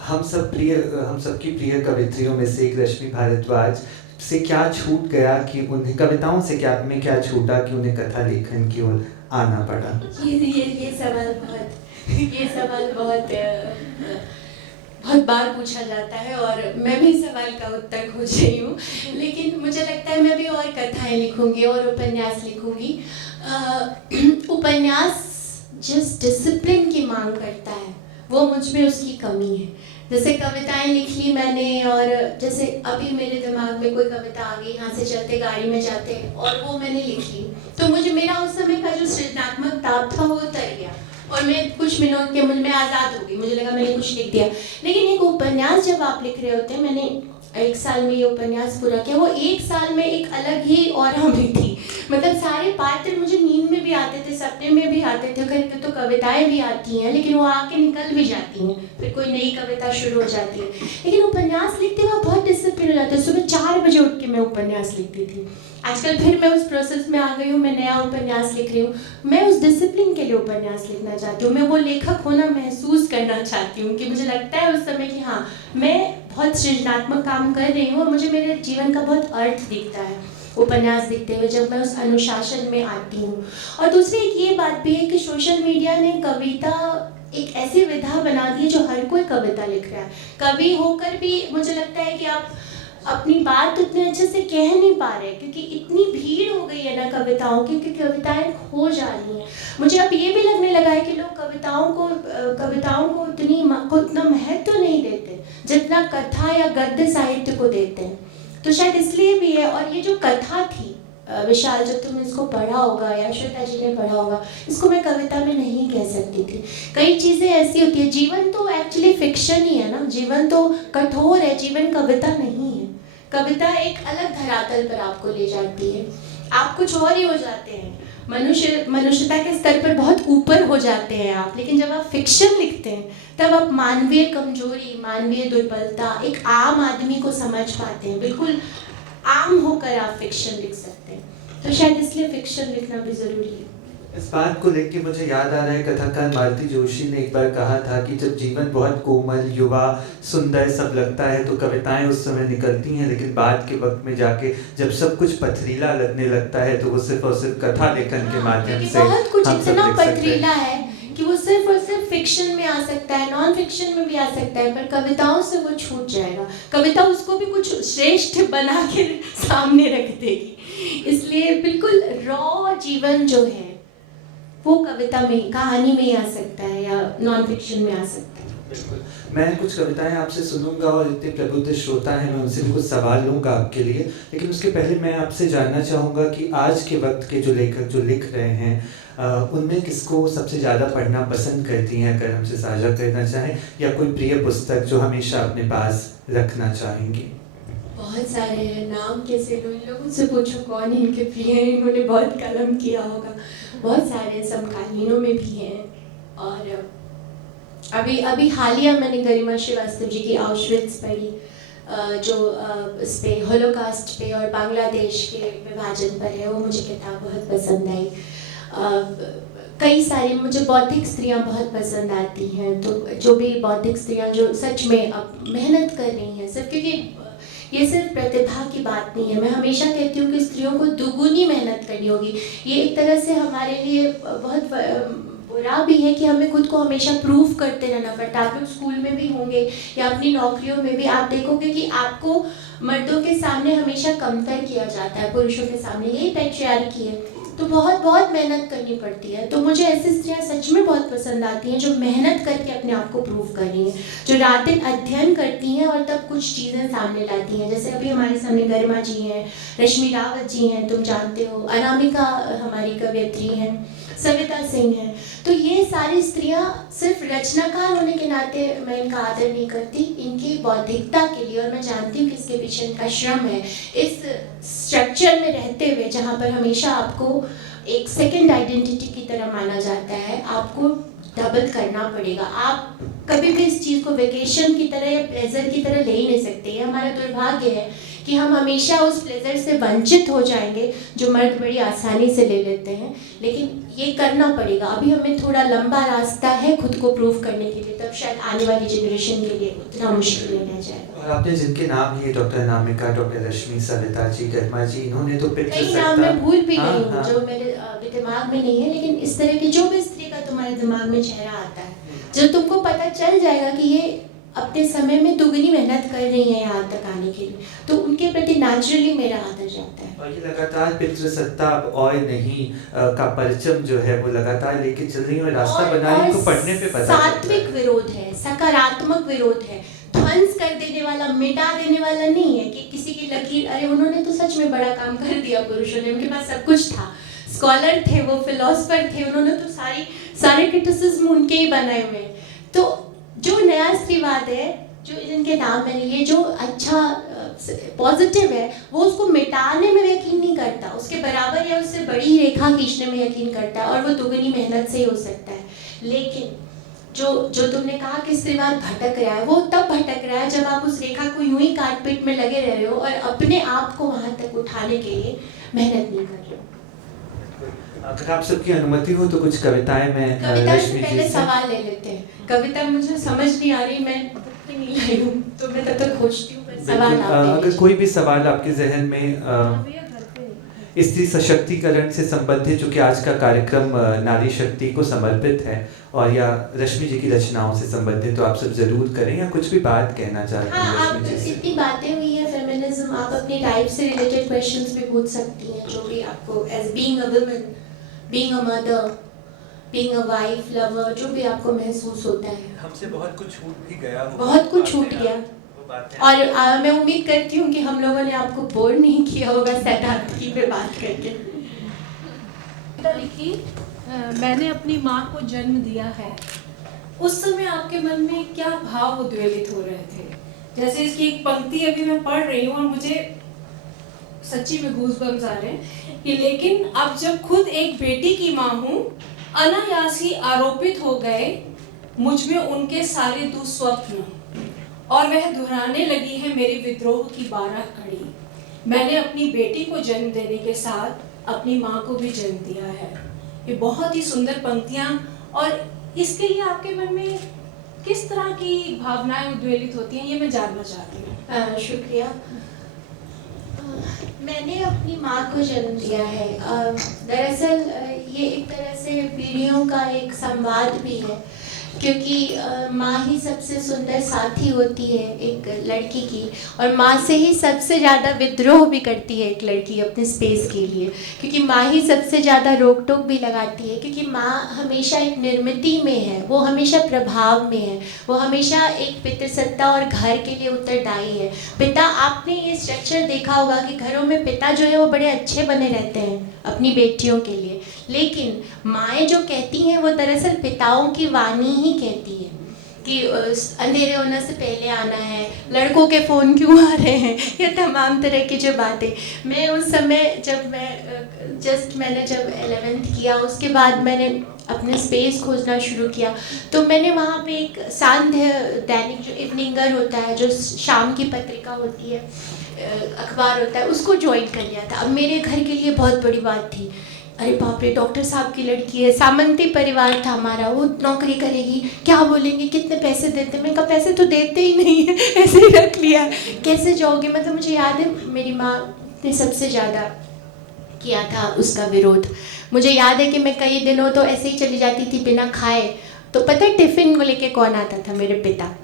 हम सबकी प्रिय कवित्रियों में से एक रश्मि भारद्वाज से क्या छूट गया कि उन्हें कविताओं से क्या छूटा कि उन्हें कथा लेखन की ओर आना पड़ा? ये सवाल बहुत बार पूछा जाता है, और मैं भी सवाल का उत्तर खोज रही हूँ। लेकिन मुझे लगता है मैं भी और कथाएं लिखूंगी और उपन्यास लिखूंगी। उपन्यास जिस डिसिप्लिन की मांग करता है वो मुझ में उसकी कमी है। जैसे कविताएं लिख ली मैंने, और जैसे अभी मेरे दिमाग में कोई कविता आ गई, यहाँ से चलते गाड़ी में जाते, और वो मैंने लिख ली, तो मेरा उस समय का जो सृजनात्मक ताप था वो उतर गया, और मैं कुछ मिनट के मुझ में आज़ाद हो गई। मुझे लगा मैंने कुछ लिख दिया। लेकिन एक उपन्यास जब आप लिख रहे होते हैं, मैंने 1 साल में ये उपन्यास पूरा किया। वो 1 साल में एक अलग ही और में थी। मतलब सारे पात्र मुझे नींद में भी आते थे, सपने में भी आते थे। कभी तो कविताएं भी आती हैं, लेकिन वो आके निकल भी जाती हैं, फिर कोई नई कविता शुरू हो जाती है। लेकिन उपन्यास लिखते हुए बहुत डिसिप्लिन हो जाता है। सुबह 4 बजे उठ के मैं उपन्यास लिखती थी। आजकल फिर मैं उस प्रोसेस में आ गई हूँ, मैं नया उपन्यास लिख रही हूँ। मैं उस डिसिप्लिन के लिए उपन्यास लिखना चाहती हूँ। मैं वो लेखक होना महसूस करना चाहती हूँ कि मुझे लगता है उस समय कि हाँ, मैं बहुत सृजनात्मक काम कर रही हूँ और मुझे मेरे जीवन का बहुत अर्थ दिखता है। उपन्यास लिखते हुए, जब मैं उस अनुशासन में आती हूँ। और दूसरी एक ये बात भी है कि सोशल मीडिया ने कविता एक ऐसी विधा बना दी है जो हर कोई कविता लिख रहा है। कवि होकर भी मुझे लगता है कि आप अपनी बात उतने अच्छे से कह नहीं पा रहे, क्योंकि इतनी भीड़ हो गई है ना कविताओं की, कि कविताएं खो जा रही हैं। मुझे अब ये भी लगने लगा है कि लोग कविताओं को उतना महत्व नहीं देते जितना कथा या गद्य साहित्य को देते हैं। तो शायद इसलिए भी है। और ये जो कथा थी विशाल, जब तुमने इसको पढ़ा होगा या श्वेता जी ने पढ़ा होगा, इसको मैं कविता में नहीं कह सकती थी। कई चीज़ें ऐसी होती है, जीवन तो एक्चुअली फिक्शन ही है ना, जीवन तो कठोर है, जीवन कविता नहीं है। कविता एक अलग धरातल पर आपको ले जाती है, आप कुछ और ही हो जाते हैं, मनुष्यता के स्तर पर बहुत ऊपर हो जाते हैं आप। लेकिन जब आप फिक्शन लिखते हैं तब आप मानवीय कमजोरी, मानवीय दुर्बलता, एक आम आदमी को समझ पाते हैं, बिल्कुल आम होकर आप फिक्शन लिख सकते हैं। तो शायद इसलिए फिक्शन लिखना भी ज़रूरी है। इस बात को लेकर मुझे याद आ रहा है, कथाकार मालती जोशी ने एक बार कहा था कि जब जीवन बहुत कोमल, युवा, सुंदर सब लगता है तो कविताएं उस समय निकलती हैं, लेकिन बाद के वक्त में जाके जब सब कुछ पथरीला लगने लगता है तो वो सिर्फ और सिर्फ कथा लेखन के माध्यम से बहुत कुछ हम सब इतना लिख सकते हैं। पथरीला है कि वो सिर्फ और सिर्फ फिक्शन में आ सकता है, नॉन फिक्शन में भी आ सकता है, पर कविताओं से वो छूट जाएगा। कविता उसको भी कुछ श्रेष्ठ बना के सामने रख देगी। इसलिए बिल्कुल रॉ जीवन जो है वो कविता में, कहानी में ही आ सकता है या नॉन फिक्शन में आ सकता है। बिल्कुल। मैं कुछ कविताएं आपसे सुनूंगा और इतने प्रबुद्ध श्रोता हैं, मैं उनसे भी कुछ सवाल लूंगा आपके लिए, लेकिन उसके पहले मैं आपसे जानना चाहूँगा कि आज के वक्त के जो लेखक जो लिख रहे हैं उनमें किसको सबसे ज़्यादा पढ़ना पसंद करती हैं, अगर हमसे साझा करना चाहें, या कोई प्रिय पुस्तक जो हमेशा अपने पास रखना चाहेंगी? बहुत सारे हैं, नाम कैसे लूँ, इन लोगों से पूछो कौन इनके प्रिय हैं, इन्होंने बहुत कलम किया होगा। बहुत सारे समकालीनों में भी हैं। और अभी हालिया मैंने गरिमा श्रीवास्तव जी की आउशविट्ज पढ़ी, जो इस पे होलोकास्ट पे और बांग्लादेश के विभाजन पर है, वो मुझे किताब बहुत पसंद आई। कई सारी मुझे बौद्धिक स्त्रियां बहुत पसंद आती हैं, तो जो भी बौद्धिक स्त्रियां जो सच में अब मेहनत कर रही हैं, सिर्फ क्योंकि ये सिर्फ प्रतिभा की बात नहीं है। मैं हमेशा कहती हूँ कि स्त्रियों को दुगुनी मेहनत करनी होगी। ये एक तरह से हमारे लिए बहुत बुरा भी है कि हमें खुद को हमेशा प्रूव करते रहना पड़ता है। आप लोग स्कूल में भी होंगे या अपनी नौकरियों में भी आप देखोगे कि आपको मर्दों के सामने हमेशा कमतर किया जाता है, पुरुषों के सामने, यही पैट्रियार्की है। तो बहुत बहुत मेहनत करनी पड़ती है। तो मुझे ऐसी स्त्रियां सच में बहुत पसंद आती हैं जो मेहनत करके अपने आप को प्रूव कर रही हैं, जो रात दिन अध्ययन करती हैं और तब कुछ चीज़ें सामने लाती हैं। जैसे अभी हमारे सामने गरिमा जी हैं, रश्मि रावत जी हैं, तुम जानते हो, अनामिका हमारी कवयित्री हैं, सविता सिंह हैं। तो ये सारी स्त्रियां सिर्फ रचनाकार होने के नाते मैं इनका आदर नहीं करती, इनकी बौद्धिकता के लिए, और मैं जानती हूँ कि इसके पीछे इनका श्रम है। इस स्ट्रक्चर में रहते हुए जहाँ पर हमेशा आपको एक सेकंड आइडेंटिटी की तरह माना जाता है, आपको डबल करना पड़ेगा। आप कभी भी इस चीज़ को वेकेशन की तरह या प्लेजर की तरह ले ही नहीं सकते। ये हमारा दुर्भाग्य है कि हम हमेशा उस प्लेजर से वंचित हो जाएंगे जो मर्द बड़ी आसानी से ले लेते हैं। लेकिन ये करना पड़ेगा। अभी हमें थोड़ा लंबा रास्ता है खुद को प्रूव करने के लिए, तब शायद आने वाली जनरेशन के लिए उतना मुश्किल नहीं रह जाएगा। और आपने जिनके नाम लिए, डॉक्टर अनामिका, डॉक्टर रश्मि, सविता जी, गरिमा जी, इन्होंने तो कई नाम मैं भूल भी गई हूँ जो मेरे दिमाग में नहीं है, लेकिन इस तरह की जो भी स्त्री का तुम्हारे दिमाग में चेहरा आता है, जब तुमको पता चल जाएगा कि ये अपने समय में दुगनी मेहनत कर रही हैं यहाँ तक आने के लिए, तो उनके प्रति नेचुरली मेरा आदर जाता है। और ये लगातार पितृसत्ता और नहीं का परचम जो है वो लगातार लेके चल रही है, और रास्ता बनाने को पढ़ने पे पता चलता है। सात्विक विरोध है, सकारात्मक विरोध है, ध्वंस कर देने वाला, मिटा देने वाला नहीं है कि किसी की लकीर, अरे उन्होंने तो सच में बड़ा काम कर दिया, पुरुषों ने, उनके पास सब कुछ था, स्कॉलर थे, वो फिलोसफर थे, उन्होंने तो सारे क्रिटिसिज्म उनके ही बनाए हुए। तो जो नया स्त्रीवाद है, जो जिनके नाम मैंने लिए, जो अच्छा पॉजिटिव है, वो उसको मिटाने में यकीन नहीं करता, उसके बराबर या उससे बड़ी रेखा खींचने में यकीन करता है, और वो दुगनी मेहनत से ही हो सकता है। लेकिन जो तुमने कहा कि स्त्रीवाद भटक रहा है, वो तब भटक रहा है जब आप उस रेखा को यूं ही काट पीट में लगे रह रहे हो और अपने आप को वहां तक उठाने के लिए मेहनत नहीं कर रहे हो। अगर आप सबकी अनुमति हो तो कुछ कविताएं मैं कविता से पहले सवाल ले लेते हैं। कविता मुझे समझ नहीं आ रही, मैं बुक में नहीं लाई हूँ, तो मैं तब तक खोजती हूँ। सवाल अगर कोई भी सवाल आपके जहन में स्त्री सशक्तिकरण से संबंधित, चूँकि आज का कार्यक्रम नारी शक्ति को समर्पित है, और या रश्मि जी की रचनाओं से संबंधित, तो आप सब ज़रूर करें या कुछ भी बात कहना चाहते हैं हाँ, आप रश्मि जी से। इतनी बातें हुई हैं फेमिनिज्म, आप अपनी लाइफ से रिलेटेड क्वेश्चंस भी पूछ सकती हैं, जो भी आपको as being a woman, being a mother, being a wife, lover, जो भी आपको महसूस होता है। हमसे बहुत कुछ छूट भी गया, बहुत कुछ छूट गया, और मैं उम्मीद करती हूँ कि हम लोगों ने आपको बोर नहीं किया होगा सैद्धांतिकी पे बात करके। लिखी मैंने अपनी माँ को जन्म दिया है, उस समय आपके मन में क्या भाव उद्वेलित हो रहे थे? जैसे इसकी एक पंक्ति अभी मैं पढ़ रही हूँ और मुझे सच्ची में गूज़बम्स आ रहे हैं कि लेकिन अब जब खुद एक बेटी की माँ हूँ, अनायास ही आरोपित हो गए मुझ में उनके सारे दुस्वप्न, और वह दोहराने लगी है मेरी विद्रोह की 12 कड़ी। मैंने अपनी बेटी को जन्म देने के साथ अपनी माँ को भी जन्म दिया है। ये बहुत ही सुंदर पंक्तियाँ, और इसके लिए आपके मन में किस तरह की भावनाएं उद्वेलित होती हैं, ये मैं जानना चाहती हूँ। शुक्रिया। मैंने अपनी माँ को जन्म दिया है। दरअसल ये एक तरह से पीढ़ियों का एक संवाद भी है, क्योंकि माँ ही सबसे सुंदर साथी होती है एक लड़की की, और माँ से ही सबसे ज़्यादा विद्रोह भी करती है एक लड़की अपने स्पेस के लिए, क्योंकि माँ ही सबसे ज़्यादा रोक टोक भी लगाती है, क्योंकि माँ हमेशा एक निर्मिति में है, वो हमेशा प्रभाव में है, वो हमेशा एक पितृसत्ता और घर के लिए उत्तरदायी है। पिता, आपने ये स्ट्रक्चर देखा होगा कि घरों में पिता जो है वो बड़े अच्छे बने रहते हैं अपनी बेटियों के लिए, लेकिन माएँ जो कहती हैं वो दरअसल पिताओं की वाणी ही कहती है कि अंधेरे होने से पहले आना है, लड़कों के फ़ोन क्यों आ रहे हैं, ये तमाम तरह की जो बातें। मैं उस समय मैंने जब 11th किया, उसके बाद मैंने अपने स्पेस खोजना शुरू किया, तो मैंने वहाँ पे एक सांध्य दैनिक जो इवनिंगर होता है, जो शाम की पत्रिका होती है, अखबार होता है, उसको ज्वाइन कर लिया था। अब मेरे घर के लिए बहुत बड़ी बात थी, अरे बाप रे, डॉक्टर साहब की लड़की है, सामंती परिवार था हमारा, वो नौकरी करेगी, क्या बोलेंगे, कितने पैसे देते। मैंने कहा पैसे तो देते ही नहीं है, ऐसे ही रख लिया, कैसे जाओगे। मतलब मुझे याद है मेरी माँ ने सबसे ज़्यादा किया था उसका विरोध। मुझे याद है कि मैं कई दिनों तो ऐसे ही चली जाती थी बिना खाए, तो पता है टिफ़िन को लेके कौन आता था, मेरे पिता।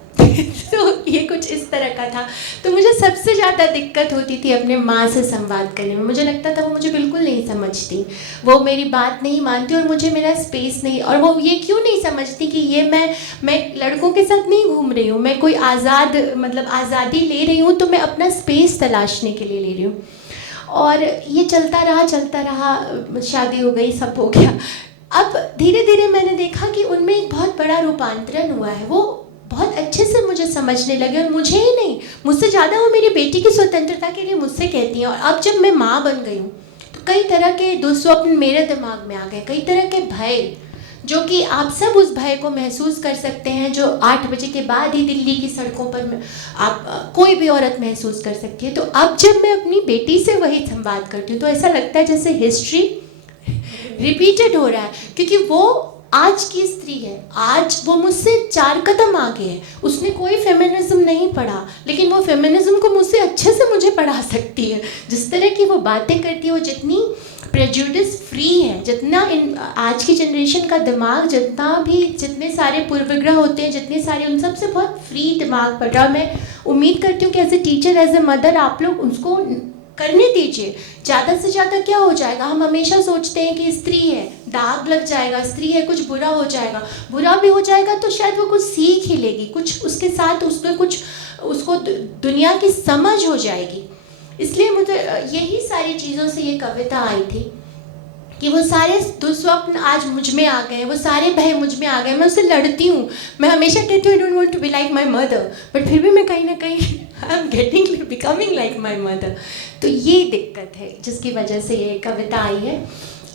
तो ये कुछ इस तरह का था। तो मुझे सबसे ज़्यादा दिक्कत होती थी अपने माँ से संवाद करने में। मुझे लगता था वो मुझे बिल्कुल नहीं समझती, वो मेरी बात नहीं मानती, और मुझे मेरा स्पेस नहीं, और वो ये क्यों नहीं समझती कि ये मैं लड़कों के साथ नहीं घूम रही हूँ, मैं कोई आज़ादी ले रही हूँ, तो मैं अपना स्पेस तलाशने के लिए ले रही हूँ। और ये चलता रहा, शादी हो गई, सब हो गया। अब धीरे धीरे मैंने देखा कि उनमें एक बहुत बड़ा रूपांतरण हुआ है, वो बहुत अच्छे से मुझे समझने लगे, और मुझे ही नहीं, मुझसे ज़्यादा वो मेरी बेटी की स्वतंत्रता के लिए मुझसे कहती हैं। और अब जब मैं माँ बन गई हूँ, तो कई तरह के दुस्वप्न मेरे दिमाग में आ गए, कई तरह के भय, जो कि आप सब उस भय को महसूस कर सकते हैं, जो 8 बजे के बाद ही दिल्ली की सड़कों पर आप कोई भी औरत महसूस कर सकती है। तो अब जब मैं अपनी बेटी से वही संवाद करती हूँ, तो ऐसा लगता है जैसे हिस्ट्री रिपीटेड हो रहा है, क्योंकि वो आज की स्त्री है, आज वो मुझसे 4 कदम आगे है। उसने कोई फेमिनिज्म नहीं पढ़ा, लेकिन वो फेमिनिज्म को मुझसे अच्छे से मुझे पढ़ा सकती है। जिस तरह की वो बातें करती है, वो जितनी प्रेजुडिस फ्री है, जितना आज की जनरेशन का दिमाग, जितने सारे पूर्वाग्रह होते हैं, जितने सारे, उन सब से बहुत फ्री दिमाग पढ़ रहा है। मैं उम्मीद करती हूँ कि as a teacher, as a mother, आप लोग उसको करने दीजिए। ज़्यादा से ज़्यादा क्या हो जाएगा, हम हमेशा सोचते हैं कि स्त्री है, दाग लग जाएगा, स्त्री है, कुछ बुरा हो जाएगा। बुरा भी हो जाएगा तो शायद वो कुछ सीख ही लेगी, कुछ उसके साथ उसमें कुछ उसको दुनिया की समझ हो जाएगी। इसलिए मुझे यही सारी चीज़ों से ये कविता आई थी कि वो सारे दुस्वप्न आज मुझ में आ गए, वो सारे भय मुझ में आ गए। मैं उससे लड़ती हूँ, मैं हमेशा कहती हूँ I don't want to be like my mother, but फिर भी मैं कहीं ना कहीं I am becoming like my mother. तो ये दिक्कत है जिसकी वजह से ये कविता आई है।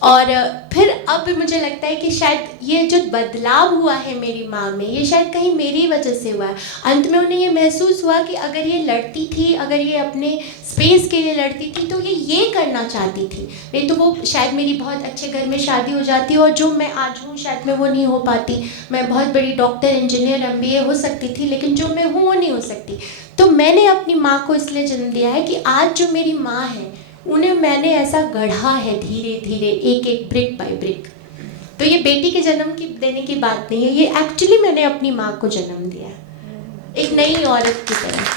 और फिर अब मुझे लगता है कि शायद ये जो बदलाव हुआ है मेरी माँ में, ये शायद कहीं मेरी वजह से हुआ है। अंत में उन्हें ये महसूस हुआ कि अगर ये लड़ती थी, अगर ये अपने स्पेस के लिए लड़ती थी, तो ये करना चाहती थी। नहीं तो वो शायद मेरी बहुत अच्छे घर में शादी हो जाती, और जो मैं आज हूँ शायद मैं वो नहीं हो पाती। मैं बहुत बड़ी डॉक्टर, इंजीनियर, MBA हो सकती थी, लेकिन जो मैं हूँ वो नहीं हो सकती। तो मैंने अपनी माँ को इसलिए जन्म दिया है कि आज जो मेरी माँ है, उन्हें मैंने ऐसा गढ़ा है धीरे धीरे, एक एक ब्रिक बाय ब्रिक। तो ये बेटी के जन्म की देने की बात नहीं है, ये एक्चुअली मैंने अपनी माँ को जन्म दिया है, एक नई औरत की तरह।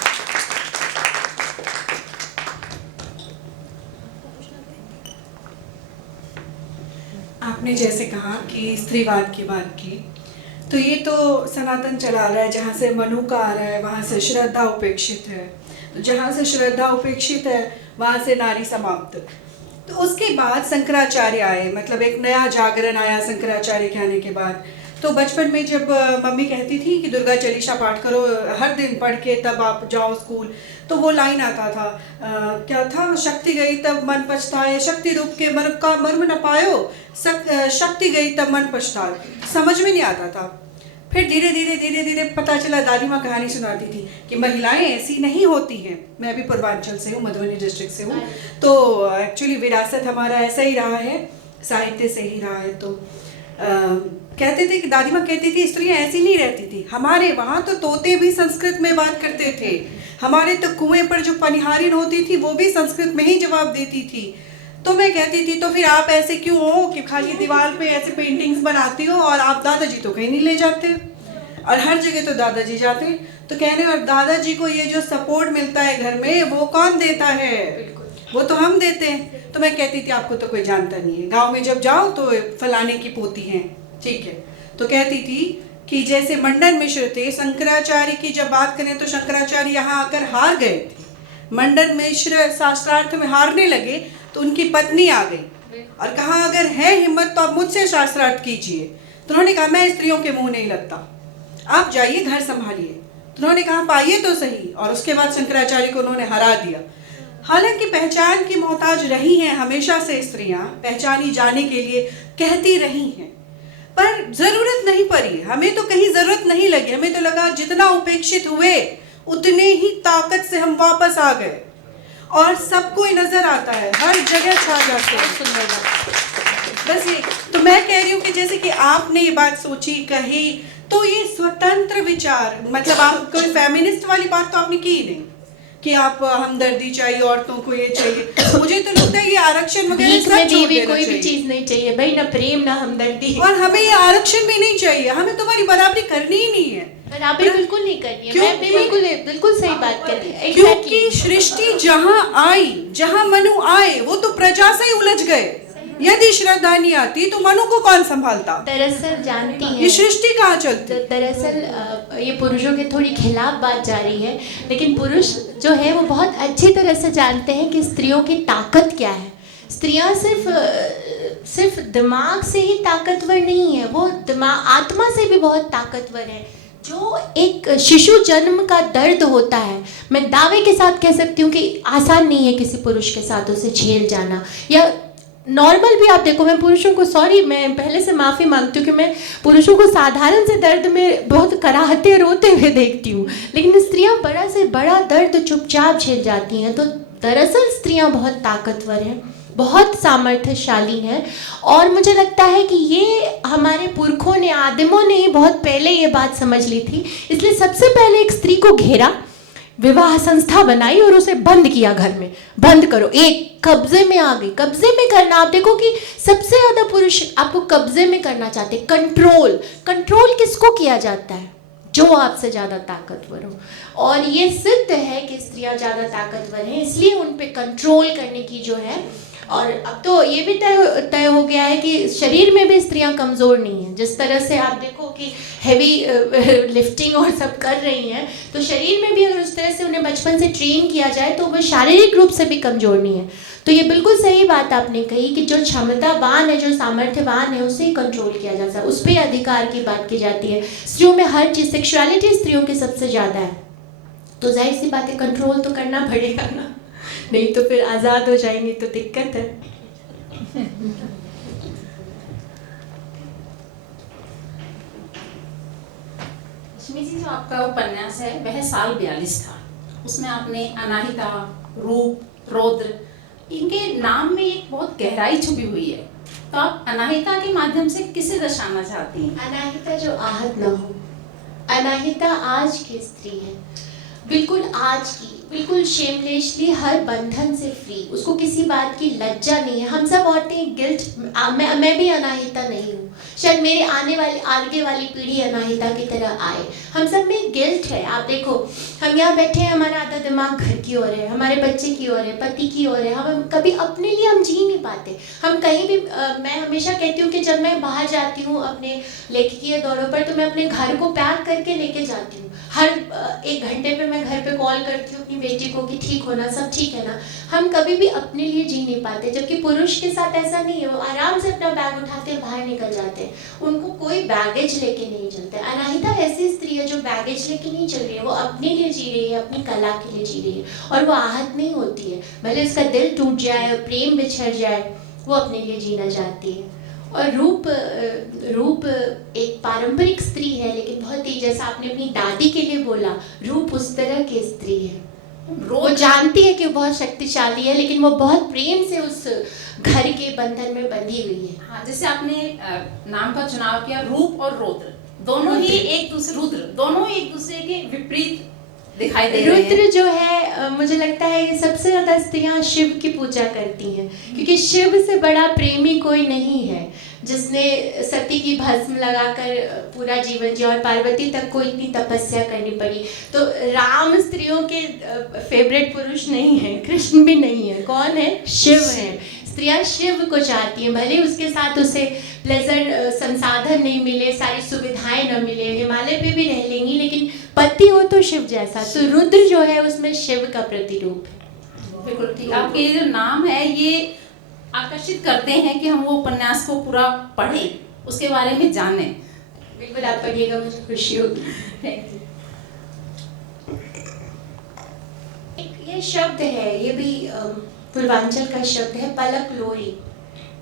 आपने जैसे कहा कि स्त्रीवाद की बात की, तो ये तो सनातन चला रहा है, जहाँ से मनु का आ रहा है वहाँ से श्रद्धा उपेक्षित है, तो जहाँ से श्रद्धा उपेक्षित है वहाँ से नारी समाप्त। तो उसके बाद शंकराचार्य आए, मतलब एक नया जागरण आया शंकराचार्य के आने के बाद। तो बचपन में जब मम्मी कहती थी कि दुर्गा चालीसा पाठ करो हर दिन पढ़ के तब आप जाओ स्कूल, तो वो लाइन आता था क्या था, शक्ति गई तब मन पछताए, शक्ति रूप के मन का मर्म न पायो, शक्ति गई तब मन पछताए। समझ में नहीं आता था। फिर धीरे धीरे पता चला, दादी माँ कहानी सुनाती थी कि महिलाएं ऐसी नहीं होती हैं। मैं भी पूर्वांचल से हूँ, मधुबनी डिस्ट्रिक्ट से हूँ, तो एक्चुअली विरासत हमारा ऐसा ही रहा है, साहित्य से ही रहा है। तो कहते थे कि दादी माँ कहती थी स्त्रियाँ ऐसी नहीं रहती थी, हमारे वहाँ तो तोते भी संस्कृत में बात करते थे, हमारे तो कुएं पर जो पनिहारिन होती थी वो भी संस्कृत में ही जवाब देती थी। तो मैं कहती थी तो फिर आप ऐसे क्यों हो कि खाली दीवार पे ऐसे पेंटिंग्स बनाती हो, और आप दादाजी तो कहीं नहीं ले जाते, और हर जगह तो दादाजी जाते। तो कहने और दादाजी को ये जो सपोर्ट मिलता है घर में वो कौन देता है, वो तो हम देते हैं। तो मैं कहती थी आपको तो कोई जानता नहीं है, गांव में जब जाओ तो फलाने की पोती हैं, ठीक है। तो कहती थी कि जैसे मंडन मिश्र थे, शंकराचार्य की जब बात करें तो शंकराचार्य यहाँ आकर हार गए थे, मंडन मिश्र शास्त्रार्थ में हारने लगे तो उनकी पत्नी आ गई और कहा अगर है हिम्मत तो आप मुझसे शास्त्रार्थ कीजिए। तो उन्होंने कहा मैं स्त्रियों के मुंह नहीं लगता, आप जाइए घर संभालिए। तो उन्होंने कहा पाइए तो सही, और उसके बाद शंकराचार्य को उन्होंने हरा दिया। हालांकि पहचान की मोहताज रही हैं हमेशा से स्त्रियां, पहचानी जाने के लिए कहती रही हैं, पर जरूरत नहीं पड़ी, हमें तो कहीं जरूरत नहीं लगी। हमें तो लगा जितना उपेक्षित हुए उतने ही ताकत से हम वापस आ गए, और सबको ही नजर आता है, हर जगह छा जाते हैं। सुंदर बस ये तो मैं कह रही हूँ कि जैसे कि आपने ये बात सोची कही, तो ये स्वतंत्र विचार, मतलब आप कोई फेमिनिस्ट वाली बात तो आपने की ही नहीं कि आप हमदर्दी चाहिए, औरतों को ये चाहिए। मुझे तो लगता है ये आरक्षण वगैरह सब छोड़ देना कोई चाहिए। भी चीज नहीं चाहिए भाई, ना प्रेम ना हमदर्दी, और हमें ये आरक्षण भी नहीं चाहिए, हमें तुम्हारी बराबरी करनी ही नहीं है। बराबरी बिल्कुल नहीं करनी है। मैं भी बिल्कुल सही बात कर रही हूँ। क्योंकि सृष्टि जहाँ आई, जहाँ मनु आए, वो तो प्रजा से ही उलझ गए। यदि श्रद्धा नहीं आती तो मनु को कौन संभालता? दरअसल जानती है ये सृष्टि कहाँ चलती? दरअसल ये पुरुषों के थोड़ी खिलाफ बात जा रही है, लेकिन पुरुष जो है वो बहुत अच्छी तरह से जानते हैं कि स्त्रियों की ताकत क्या है। स्त्रियां सिर्फ दिमाग से ही ताकतवर नहीं है, वो दिमाग आत्मा से भी बहुत ताकतवर है। जो एक शिशु जन्म का दर्द होता है, मैं दावे के साथ कह सकती हूँ कि आसान नहीं है किसी पुरुष के साथ उसे झेल जाना। या नॉर्मल भी आप देखो, मैं पुरुषों को मैं पहले से माफ़ी मांगती हूँ कि मैं पुरुषों को साधारण से दर्द में बहुत कराहते रोते हुए देखती हूँ, लेकिन स्त्रियाँ बड़ा से बड़ा दर्द चुपचाप झेल जाती हैं। तो दरअसल स्त्रियाँ बहुत ताकतवर हैं, बहुत सामर्थ्यशाली हैं, और मुझे लगता है कि ये हमारे पुरखों ने, आदिमों ने ही बहुत पहले ये बात समझ ली थी। इसलिए सबसे पहले एक स्त्री को घेरा, विवाह संस्था बनाई और उसे बंद किया, घर में बंद करो, एक कब्जे में आ गई। कब्जे में करना, आप देखो कि सबसे ज्यादा पुरुष आपको कब्जे में करना चाहते। कंट्रोल किसको किया जाता है? जो आपसे ज्यादा ताकतवर हो। और ये सिद्ध है कि स्त्रियां ज्यादा ताकतवर हैं, इसलिए उन पे कंट्रोल करने की जो है। और अब तो ये भी तय हो गया है कि शरीर में भी स्त्रियां कमज़ोर नहीं हैं। जिस तरह से आप देखो कि हैवी लिफ्टिंग और सब कर रही हैं, तो शरीर में भी अगर उस तरह से उन्हें बचपन से ट्रेन किया जाए तो वो शारीरिक रूप से भी कमज़ोर नहीं है। तो ये बिल्कुल सही बात आपने कही कि जो क्षमतावान है, जो सामर्थ्यवान है, उसे ही कंट्रोल किया जाता है, उस पर अधिकार की बात की जाती है। स्त्रियों में हर चीज़, सेक्सुअलिटी स्त्रियों की सबसे ज़्यादा है, तो जाहिर सी बात है कंट्रोल तो करना पड़ेगा ना, नहीं तो फिर आज़ाद हो जाएंगी तो दिक्कत है। लक्ष्मी जी, जो आपका उपन्यास है वह साल 42 था। उसमें आपने अनाहिता, रूप, रौद्र, इनके नाम में एक बहुत गहराई छुपी हुई है। तो आप अनाहिता के माध्यम से किसे दर्शाना चाहती हैं? अनाहिता जो आहत न हो, अनाहिता आज की स्त्री है। बिल्कुल आज की, बिल्कुल शेमलेसली, हर बंधन से फ्री, उसको किसी बात की लज्जा नहीं है। हम सब औरतें गिल्ट, मैं भी अनाहिता नहीं हूँ, शायद मेरे आगे वाली पीढ़ी अनाहिता की तरह आए। हम सब में गिल्ट है। आप देखो, हम यहाँ बैठे हैं, हमारा आधा दिमाग घर की ओर है, हमारे बच्चे की ओर है, पति की ओर है। हम कभी अपने लिए हम जी नहीं पाते। हम कहीं भी मैं हमेशा कहती हूँ कि जब मैं बाहर जाती हूँ अपने लेखकीय दौरों पर, तो मैं अपने घर को पैक करके लेके जाती हूँ। हर 1 घंटे पे मैं घर पे कॉल करती हूँ अपनी बेटी को कि ठीक हो ना, सब ठीक है ना। हम कभी भी अपने लिए जी नहीं पाते, जबकि पुरुष के साथ ऐसा नहीं है। वो आराम से अपना बैग उठाते हैं, बाहर निकल जाते हैं, उनको कोई बैगेज लेके नहीं चलते। अनाहिता ऐसी स्त्री है जो बैगेज लेके नहीं चल रही है, वो अपने लिए जी रही है, अपनी कला के लिए जी रही है, और वो आहत नहीं होती है। भले उसका दिल टूट जाए, प्रेम बिछड़ जाए, वो अपने लिए जीना चाहती है। और रूप एक पारंपरिक स्त्री है, लेकिन बहुत ही, जैसा आपने अपनी दादी के लिए बोला, रूप उस तरह की स्त्री है। वो जानती है कि वो बहुत शक्तिशाली है, लेकिन वो बहुत प्रेम से उस घर के बंधन में बंधी हुई है। हाँ, जैसे आपने नाम का चुनाव किया, रूप और रौद्र, दोनों ही एक दूसरे के विपरीत दिखाई दे रहे हैं। रुद्र जो है, मुझे लगता है ये सबसे ज्यादा स्त्रियां शिव की पूजा करती हैं, क्योंकि शिव से बड़ा प्रेमी कोई नहीं है, जिसने सती की भस्म लगाकर पूरा जीवन जिया, और पार्वती तक को इतनी तपस्या करनी पड़ी। तो राम स्त्रियों के फेवरेट पुरुष नहीं है, कृष्ण भी नहीं है, कौन है? शिव है। स्त्रियां शिव को चाहती हैं, भले उसके साथ उसे प्लेजेंट संसाधन नहीं मिले, सारी सुविधाएं न मिले, हिमालय पे भी रह लेंगी, लेकिन पति हो तो शिव जैसा। तो रुद्र जो है उसमें शिव का प्रतिरूप है। बिल्कुल ठीक। आपके ये जो नाम है, ये आकर्षित करते हैं कि हम वो उपन्यास को पूरा पढ़ें, उसके बारे में जानें। बिल्कुल, आप पढ़िएगा, मुझे खुशी होगी। Thank you. एक ये शब्द है, ये भी पूर्वांचल का शब्द है, पलक लोरी,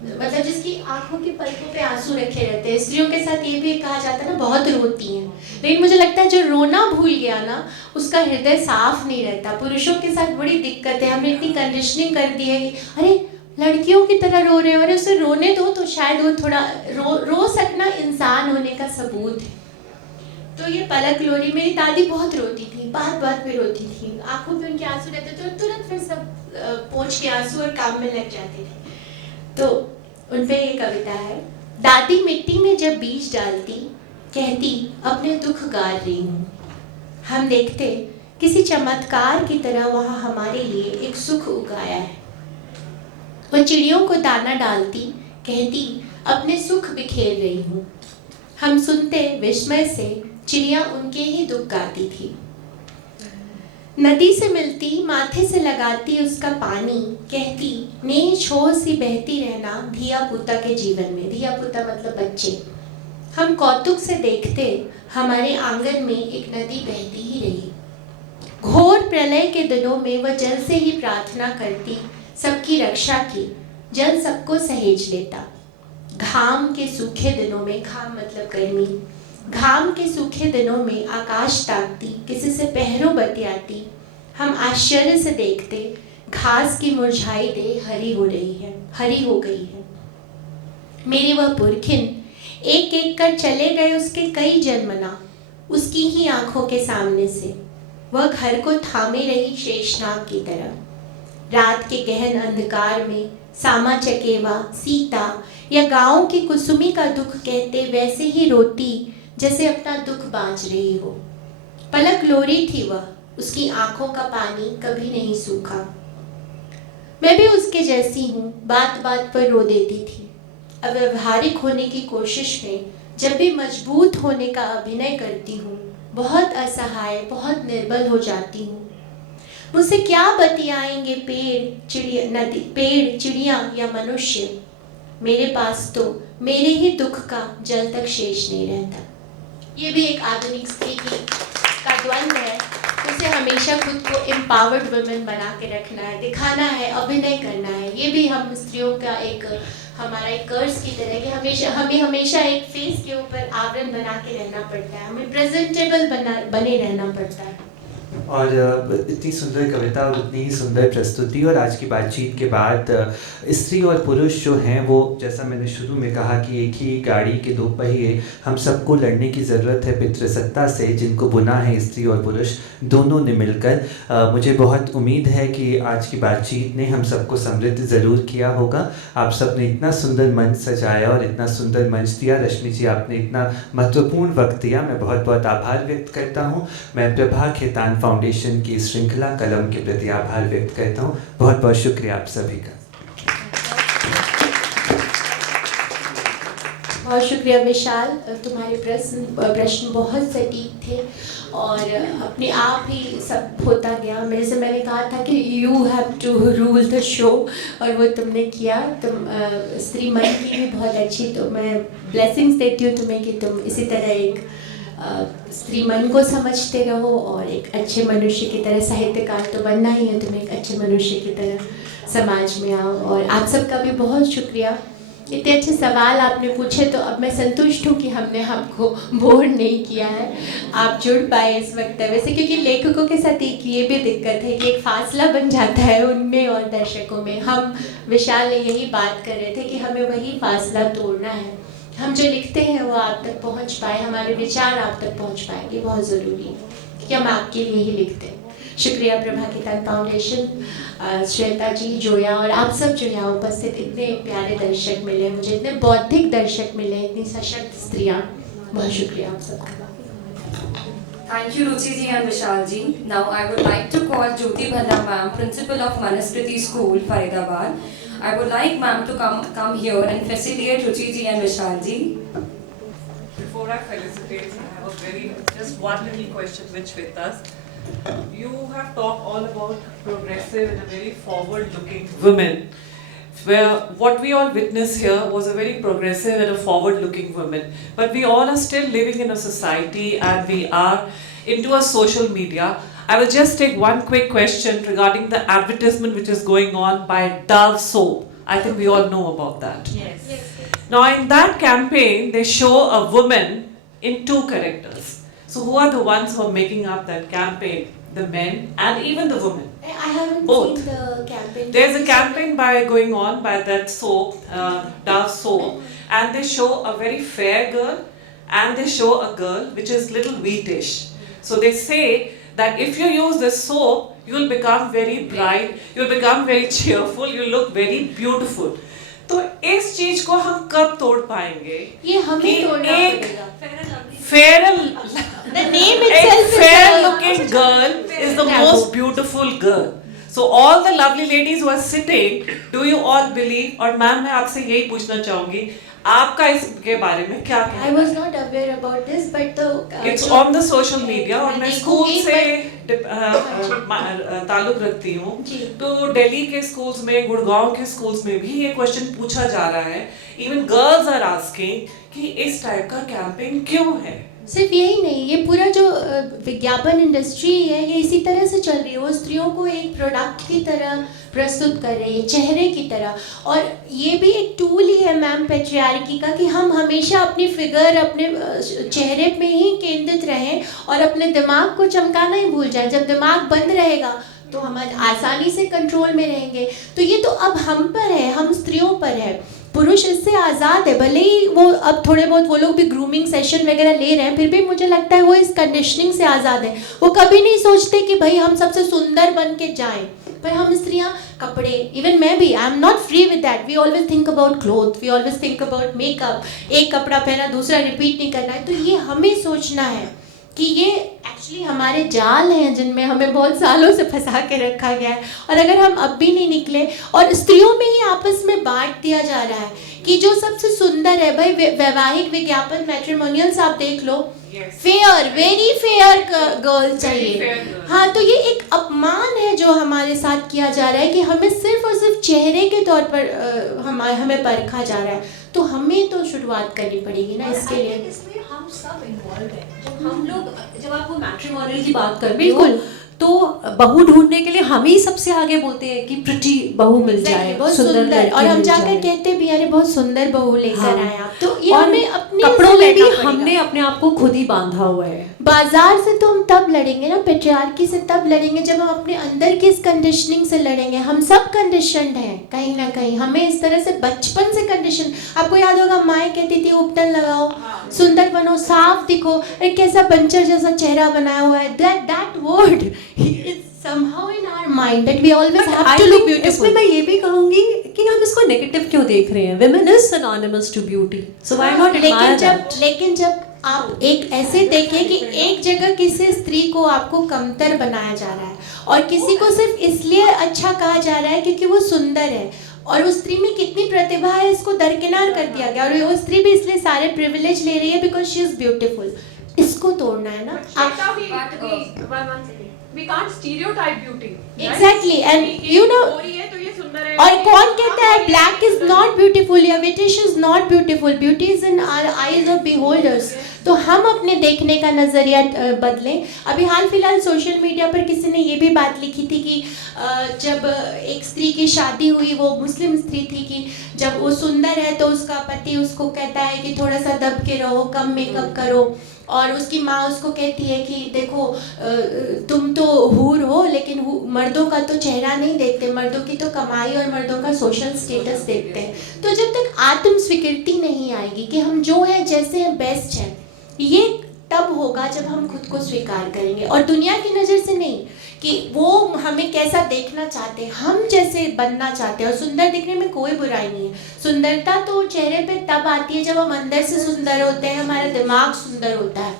मतलब जिसकी आंखों की पलकों पे आंसू रखे रहते हैं। स्त्रियों के साथ ये भी कहा जाता है ना, बहुत रोती हैं, लेकिन मुझे लगता है जो रोना भूल गया ना, उसका हृदय साफ नहीं रहता। पुरुषों के साथ बड़ी दिक्कत है, हमने इतनी कंडीशनिंग कर दी है कि अरे लड़कियों की तरह रो रहे हो, अरे उसे रोने दो, तो शायद वो थोड़ा रो सकना इंसान होने का सबूत है। तो ये पलक लोरी, मेरी दादी बहुत रोती थी, बात बात पे रोती थी, आंखों पे उनके आंसू रहते थे, तो तुरंत फिर सब पोंछ के आंसू और काम में लग जाते थे। तो उनपे ये कविता है, दादी मिट्टी में जब बीज डालती, कहती अपने दुख गार रही हूँ। हम देखते किसी चमत्कार की तरह वहाँ हमारे लिए एक सुख उगाया है। वो चिड़ियों को दाना डालती, कहती अपने सुख बिखेर रही हूँ। हम सुनते विस्मय से, चिड़िया उनके ही दुख गाती थी। नदी से मिलती, माथे से लगाती उसका पानी, कहती नेह छोर सी बहती रहना धिया पुता के जीवन में। धिया पुता मतलब बच्चे। हम कौतुक से देखते, हमारे आंगन में एक नदी बहती ही रही। घोर प्रलय के दिनों में वह जल से ही प्रार्थना करती, सबकी रक्षा की, जल सबको सहेज लेता। घाम के सूखे दिनों में, घाम मतलब गर्मी, घाम के सूखे दिनों में आकाश ताकती, किसी से पहरों बतियाती। हम आश्चर्य से देखते, घास की मुरझाई दे हरी हो रही है, हरी हो गई है। मेरी वह पुरखिन एक एक कर चले गए उसके कई जन्मना, उसकी ही आंखों के सामने से। वह घर को थामे रही शेषनाग की तरह। रात के गहन अंधकार में सामा चकेवा, सीता या गांव की कुसुमी का दुख कहते वैसे ही रोती, जैसे अपना दुख बांझ रही हो। पलक लोरी थी वह, उसकी आंखों का पानी कभी नहीं सूखा। मैं भी उसके जैसी हूँ, बात बात पर रो देती थी। अब व्यवहारिक होने की कोशिश में जब भी मजबूत होने का अभिनय करती हूँ, बहुत असहाय, बहुत निर्बल हो जाती हूँ। मुझसे क्या बतियाएंगे पेड़ चिड़िया या मनुष्य। मेरे पास तो मेरे ही दुख का जल तक शेष नहीं रहता। ये भी एक आधुनिक स्त्री का द्वंद्व है। उसे हमेशा खुद को एम्पावर्ड वुमेन बना के रखना है, दिखाना है, अभिनय करना है। ये भी हम स्त्रियों का हमारा एक कर्ज की तरह कि हमें हमेशा एक फेस के ऊपर आवरण बना के रहना पड़ता है, हमें प्रेजेंटेबल बने रहना पड़ता है। और इतनी सुंदर कविता और उतनी ही सुंदर प्रस्तुति, और आज की बातचीत के बाद स्त्री और पुरुष जो हैं वो, जैसा मैंने शुरू में कहा कि एक ही गाड़ी के दो पहिए, हम सबको लड़ने की ज़रूरत है पितृसत्ता से, जिनको बुना है स्त्री और पुरुष दोनों ने मिलकर। मुझे बहुत उम्मीद है कि आज की बातचीत ने हम सबको समृद्ध ज़रूर किया होगा। आप सब ने इतना सुंदर मंच सजाया और इतना सुंदर मंच दिया। रश्मि जी, आपने इतना महत्वपूर्ण वक्त दिया, मैं बहुत बहुत आभार व्यक्त करता हूँ। मैं प्रभा खेतान फाउंडेशन की श्रृंखला कलम के प्रति आभार व्यक्त करता हूँ। बहुत बहुत शुक्रिया आप सभी का। बहुत शुक्रिया विशाल, तुम्हारे प्रश्न बहुत सटीक थे और अपने आप ही सब होता गया। मेरे से मैंने कहा था कि you have to rule the show, और वो तुमने किया। तुम स्त्री मन की भी बहुत अच्छी, तो मैं ब्लेसिंग्स देती हूँ तुम्हें कि तुम इसी तरह एक स्त्री मन को समझते रहो और एक अच्छे मनुष्य की तरह, साहित्यकार तो बनना ही है, तुम एक अच्छे मनुष्य की तरह समाज में आओ। और आप सबका भी बहुत शुक्रिया, इतने अच्छे सवाल आपने पूछे, तो अब मैं संतुष्ट हूँ कि हमने आपको बोर नहीं किया है, आप जुड़ पाए इस वक्तव्य से। क्योंकि लेखकों के साथ एक ये भी दिक्कत है कि एक फासला बन जाता है उनमें और दर्शकों में। हम विशाल ने यही बात कर रहे थे कि हमें वही फासला तोड़ना है, हम जो लिखते हैं वो आप तक पहुँच पाए, हमारे विचार आप तक पहुँच पाए, ये बहुत ज़रूरी है कि हम आपके लिए ही लिखते हैं। शुक्रिया प्रभा खेतान फाउंडेशन, श्वेता जी, जोया और आप सब जो यहाँ उपस्थित इतने प्यारे दर्शक मिले मुझे, इतने बौद्धिक दर्शक मिले, इतनी सशक्त स्त्रियाँ, बहुत शुक्रिया आप सबका। Thank you, Ruchi ji and Vishal ji. Now I would like to call Jyoti Bhalla ma'am, principal of Manaskriti School, Faridabad. I would like ma'am to come here and facilitate Ruchi ji and Vishal ji. Before I felicitate, I have just one little question with Shweta's. You have talked all about progressive and a very forward-looking women. Where what we all witnessed here was a very progressive and a forward-looking woman. But we all are still living in a society and we are into a social media. I will just take one quick question regarding the advertisement which is going on by Dove soap. I think we all know about that. Yes. Now in that campaign, they show a woman in two characters. So who are the ones who are making up that campaign? The men and even the women. I haven't Both. seen the campaign. There's a campaign going on by that soap, Dove soap, and they show a very fair girl and they show a girl which is little wheatish. So they say that if you use this soap, you'll become very bright, you'll become very cheerful, you'll look very beautiful. तो इस चीज को हम कब तोड़ पाएंगे? ये हमें तोड़ना पड़ेगा। The name itself is fair looking girl is the most beautiful girl. So all the lovely ladies who are sitting, do you all believe? और मैम मैं आपसे यही पूछना चाहूंगी, आपका इसके बारे में क्या कहना है? I was not aware about this, but the It's on the social media और मैं स्कूल से ताल्लुक रखती हूँ, तो दिल्ली के स्कूल्स में, गुड़गांव के स्कूल्स में भी ये क्वेश्चन पूछा जा रहा है. Even girls are asking कि इस टाइप का कैंपेन क्यों है? सिर्फ यही नहीं, ये पूरा जो विज्ञापन इंडस्ट्री है ये इसी तरह से चल रही है। वो स्त्रियों को एक प्रोडक्ट की तरह प्रस्तुत कर रही है, चेहरे की तरह। और ये भी एक टूल ही है मैम पैट्रियार्की का, कि हम हमेशा अपनी फिगर अपने चेहरे पे ही केंद्रित रहें और अपने दिमाग को चमकाना ही भूल जाएं। जब दिमाग बंद रहेगा तो हम आसानी से कंट्रोल में रहेंगे। तो ये तो अब हम पर है, हम स्त्रियों पर है। पुरुष इससे आज़ाद है, भले ही वो अब थोड़े बहुत वो लोग भी ग्रूमिंग सेशन वगैरह ले रहे हैं, फिर भी मुझे लगता है वो इस कंडीशनिंग से आज़ाद है। वो कभी नहीं सोचते कि भाई हम सबसे सुंदर बन के जाएं, पर हम स्त्रियां कपड़े, इवन मैं भी, I am not free with that. We always think about cloth, we always think about makeup. एक कपड़ा पहना दूसरा रिपीट नहीं करना है। तो ये हमें सोचना है कि ये एक्चुअली हमारे जाल हैं जिनमें हमें बहुत सालों से फंसा के रखा गया है। और अगर हम अब भी नहीं निकले, और स्त्रियों में ही आपस में बांट दिया जा रहा है कि जो सबसे सुंदर है, भाई वैवाहिक विज्ञापन मैट्रिमोनियल्स आप देख लो, फेयर, वेरी फेयर गर्ल चाहिए। हाँ, तो ये एक अपमान है जो हमारे साथ किया जा रहा है कि हमें सिर्फ और सिर्फ चेहरे के तौर पर हमें परखा जा रहा है। तो हमें तो शुरुआत करनी पड़ेगी ना इसके लिए। इसमें हम सब इन्वॉल्व हैं। जब हम लोग, जब आप वो मैट्रिमोनियल की बात करते हो, बिल्कुल, तो बहू ढूंढने के लिए हम ही सबसे आगे बोलते हैं कि प्रिटी बहू मिल जाए, बहुत सुंदर सुंदर, लड़की और हम मिल जाकर जाए। कहते भी अरे बहुत सुंदर बहू लेकर हाँ। आए आप, तो ये और हमें अपने कपड़ों से में भी लड़ना पड़ेगा। हमने अपने आप को खुद ही बांधा हुआ है। बाजार से तो हम तब लड़ेंगे ना, पेट्रियार्की से तब लड़ेंगे जब हम अपने अंदर की इस कंडीशनिंग से लड़ेंगे। हम सब कंडीशनड हैं कहीं ना कहीं, हमें इस तरह से बचपन से कंडीशन। आपको याद होगा माएँ कहती थी उपटन लगाओ, सुंदर बनो, साफ दिखो, अरे कैसा पंचर जैसा चेहरा बनाया हुआ है, that word is somehow in our mind that we always have to look beautiful. इसमें मैं ये भी कहूंगी कि हम इसको नेगेटिव क्यों देख रहे हैं? Women is synonymous to beauty, so why not admire that? लेकिन जब आप एक ऐसे देखें कि एक जगह किसी स्त्री को आपको कमतर बनाया जा रहा है और किसी को सिर्फ इसलिए अच्छा कहा जा रहा है क्योंकि वो सुंदर है, और उस स्त्री में कितनी प्रतिभा है इसको दरकिनार कर दिया गया, और वो स्त्री भी इसलिए सारे प्रिविलेज ले रही है बिकॉज शी इज ब्यूटीफुल। इसको तोड़ना है ना। We can't stereotype beauty. Exactly, and you know, और कौन कहता है black is not beautiful या British is not beautiful? Beauty is in our eyes of beholders. तो हम अपने देखने का नज़रिया बदलें। अभी हाल फिलहाल सोशल मीडिया पर किसी ने ये भी बात लिखी थी कि जब एक स्त्री की शादी हुई, वो मुस्लिम स्त्री थी, कि जब वो सुंदर है तो उसका पति उसको कहता है कि थोड़ा सा दब के रहो, कम मेकअप करो, और उसकी माँ उसको कहती है कि देखो तुम तो हूर हो लेकिन मर्दों का तो चेहरा नहीं देखते, मर्दों की तो कमाई और मर्दों का सोशल स्टेटस देखते हैं। तो जब तक आत्म स्वीकृति नहीं आएगी कि हम जो है जैसे हैं बेस्ट हैं, ये तब होगा जब हम खुद को स्वीकार करेंगे, और दुनिया की नज़र से नहीं कि वो हमें कैसा देखना चाहते हैं, हम जैसे बनना चाहते हैं। और सुंदर दिखने में कोई बुराई नहीं है, सुंदरता तो चेहरे पे तब आती है जब हम अंदर से सुंदर होते हैं, हमारा दिमाग सुंदर होता है,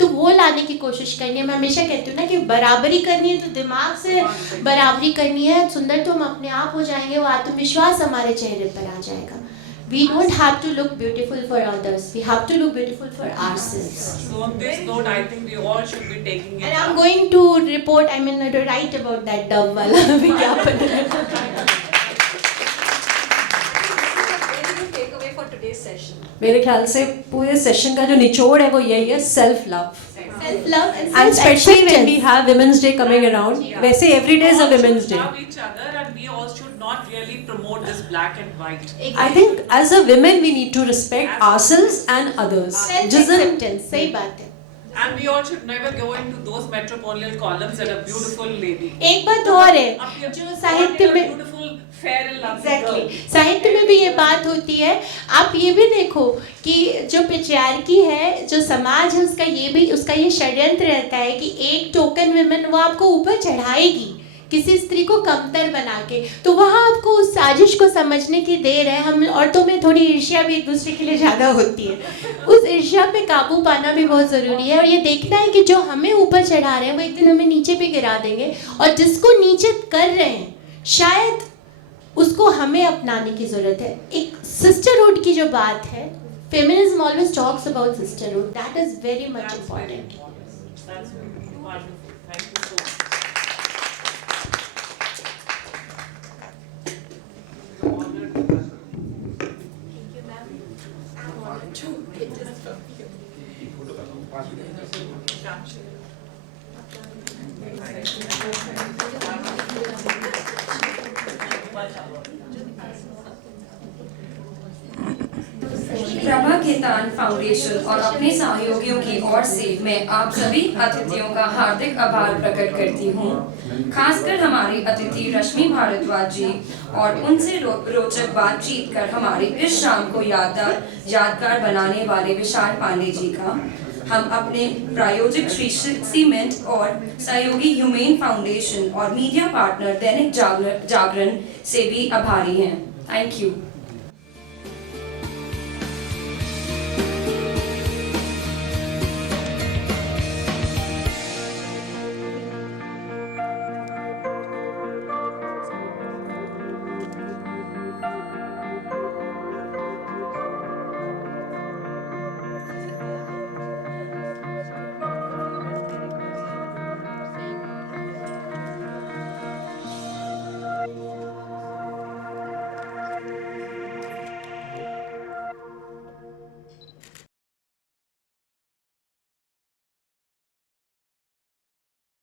तो वो लाने की कोशिश करनी है। मैं हमेशा कहती हूँ ना कि बराबरी करनी है तो दिमाग से बराबरी करनी है, सुंदर तो हम अपने आप हो जाएंगे, वो आत्मविश्वास हमारे चेहरे पर आ जाएगा। We don't have to look beautiful for others. We have to look beautiful for ourselves. So on this note, I think we all should be taking it. And I'm going to report, to write about that Dove wala vigyaapan. Takeaway for today's session. मेरे ख्याल से पूरे session का जो निचोड़ है वो यही है, self love. Self-love and And especially when we self-acceptance. have Women's Day coming around, वैसे every day is a Women's Day. Love each other, and we all should not really promote this black and white. I think as a women we need to respect ourselves and others. जिस दिन Self-acceptance, सही बात है। And we all should never go into those metropolitan columns that a beautiful lady. एक बात और है जो साहित्य में beautiful, fair and lovely Exactly. girl. साहित्य में भी ये बात होती है। आप ये भी देखो कि जो पेट्रियार्की है, जो समाज है, उसका ये षड्यंत्र रहता है कि एक टोकन विमेन वो आपको ऊपर चढ़ाएगी किसी स्त्री को कमतर बना के, तो वहाँ आपको उस साजिश को समझने की देर है। हम औरतों में थोड़ी ईर्ष्या भी एक दूसरे के लिए ज़्यादा होती है, उस ईर्ष्या पे काबू पाना भी बहुत ज़रूरी है, और ये देखना है कि जो हमें ऊपर चढ़ा रहे हैं वो एक दिन हमें नीचे भी गिरा देंगे, और जिसको नीचे कर रहे हैं शायद उसको हमें अपनाने की ज़रूरत है। एक सिस्टरहुड की जो बात है, feminism always talks about sisterhood, that is very much important. That's wonderful. Thank you so much. Prabha Khaitan foundation और अपने सहयोगियों की ओर से मैं आप सभी अतिथियों का हार्दिक आभार प्रकट करती हूँ, खासकर हमारे अतिथि रश्मि भारद्वाज जी और उनसे रोचक बातचीत कर हमारे इस शाम को यादगार बनाने वाले विशाल पांडे जी का। हम अपने प्रायोजक श्री सीमेंट और सहयोगी ह्यूमेन फाउंडेशन और मीडिया पार्टनर दैनिक जागरण से भी आभारी हैं। Thank you.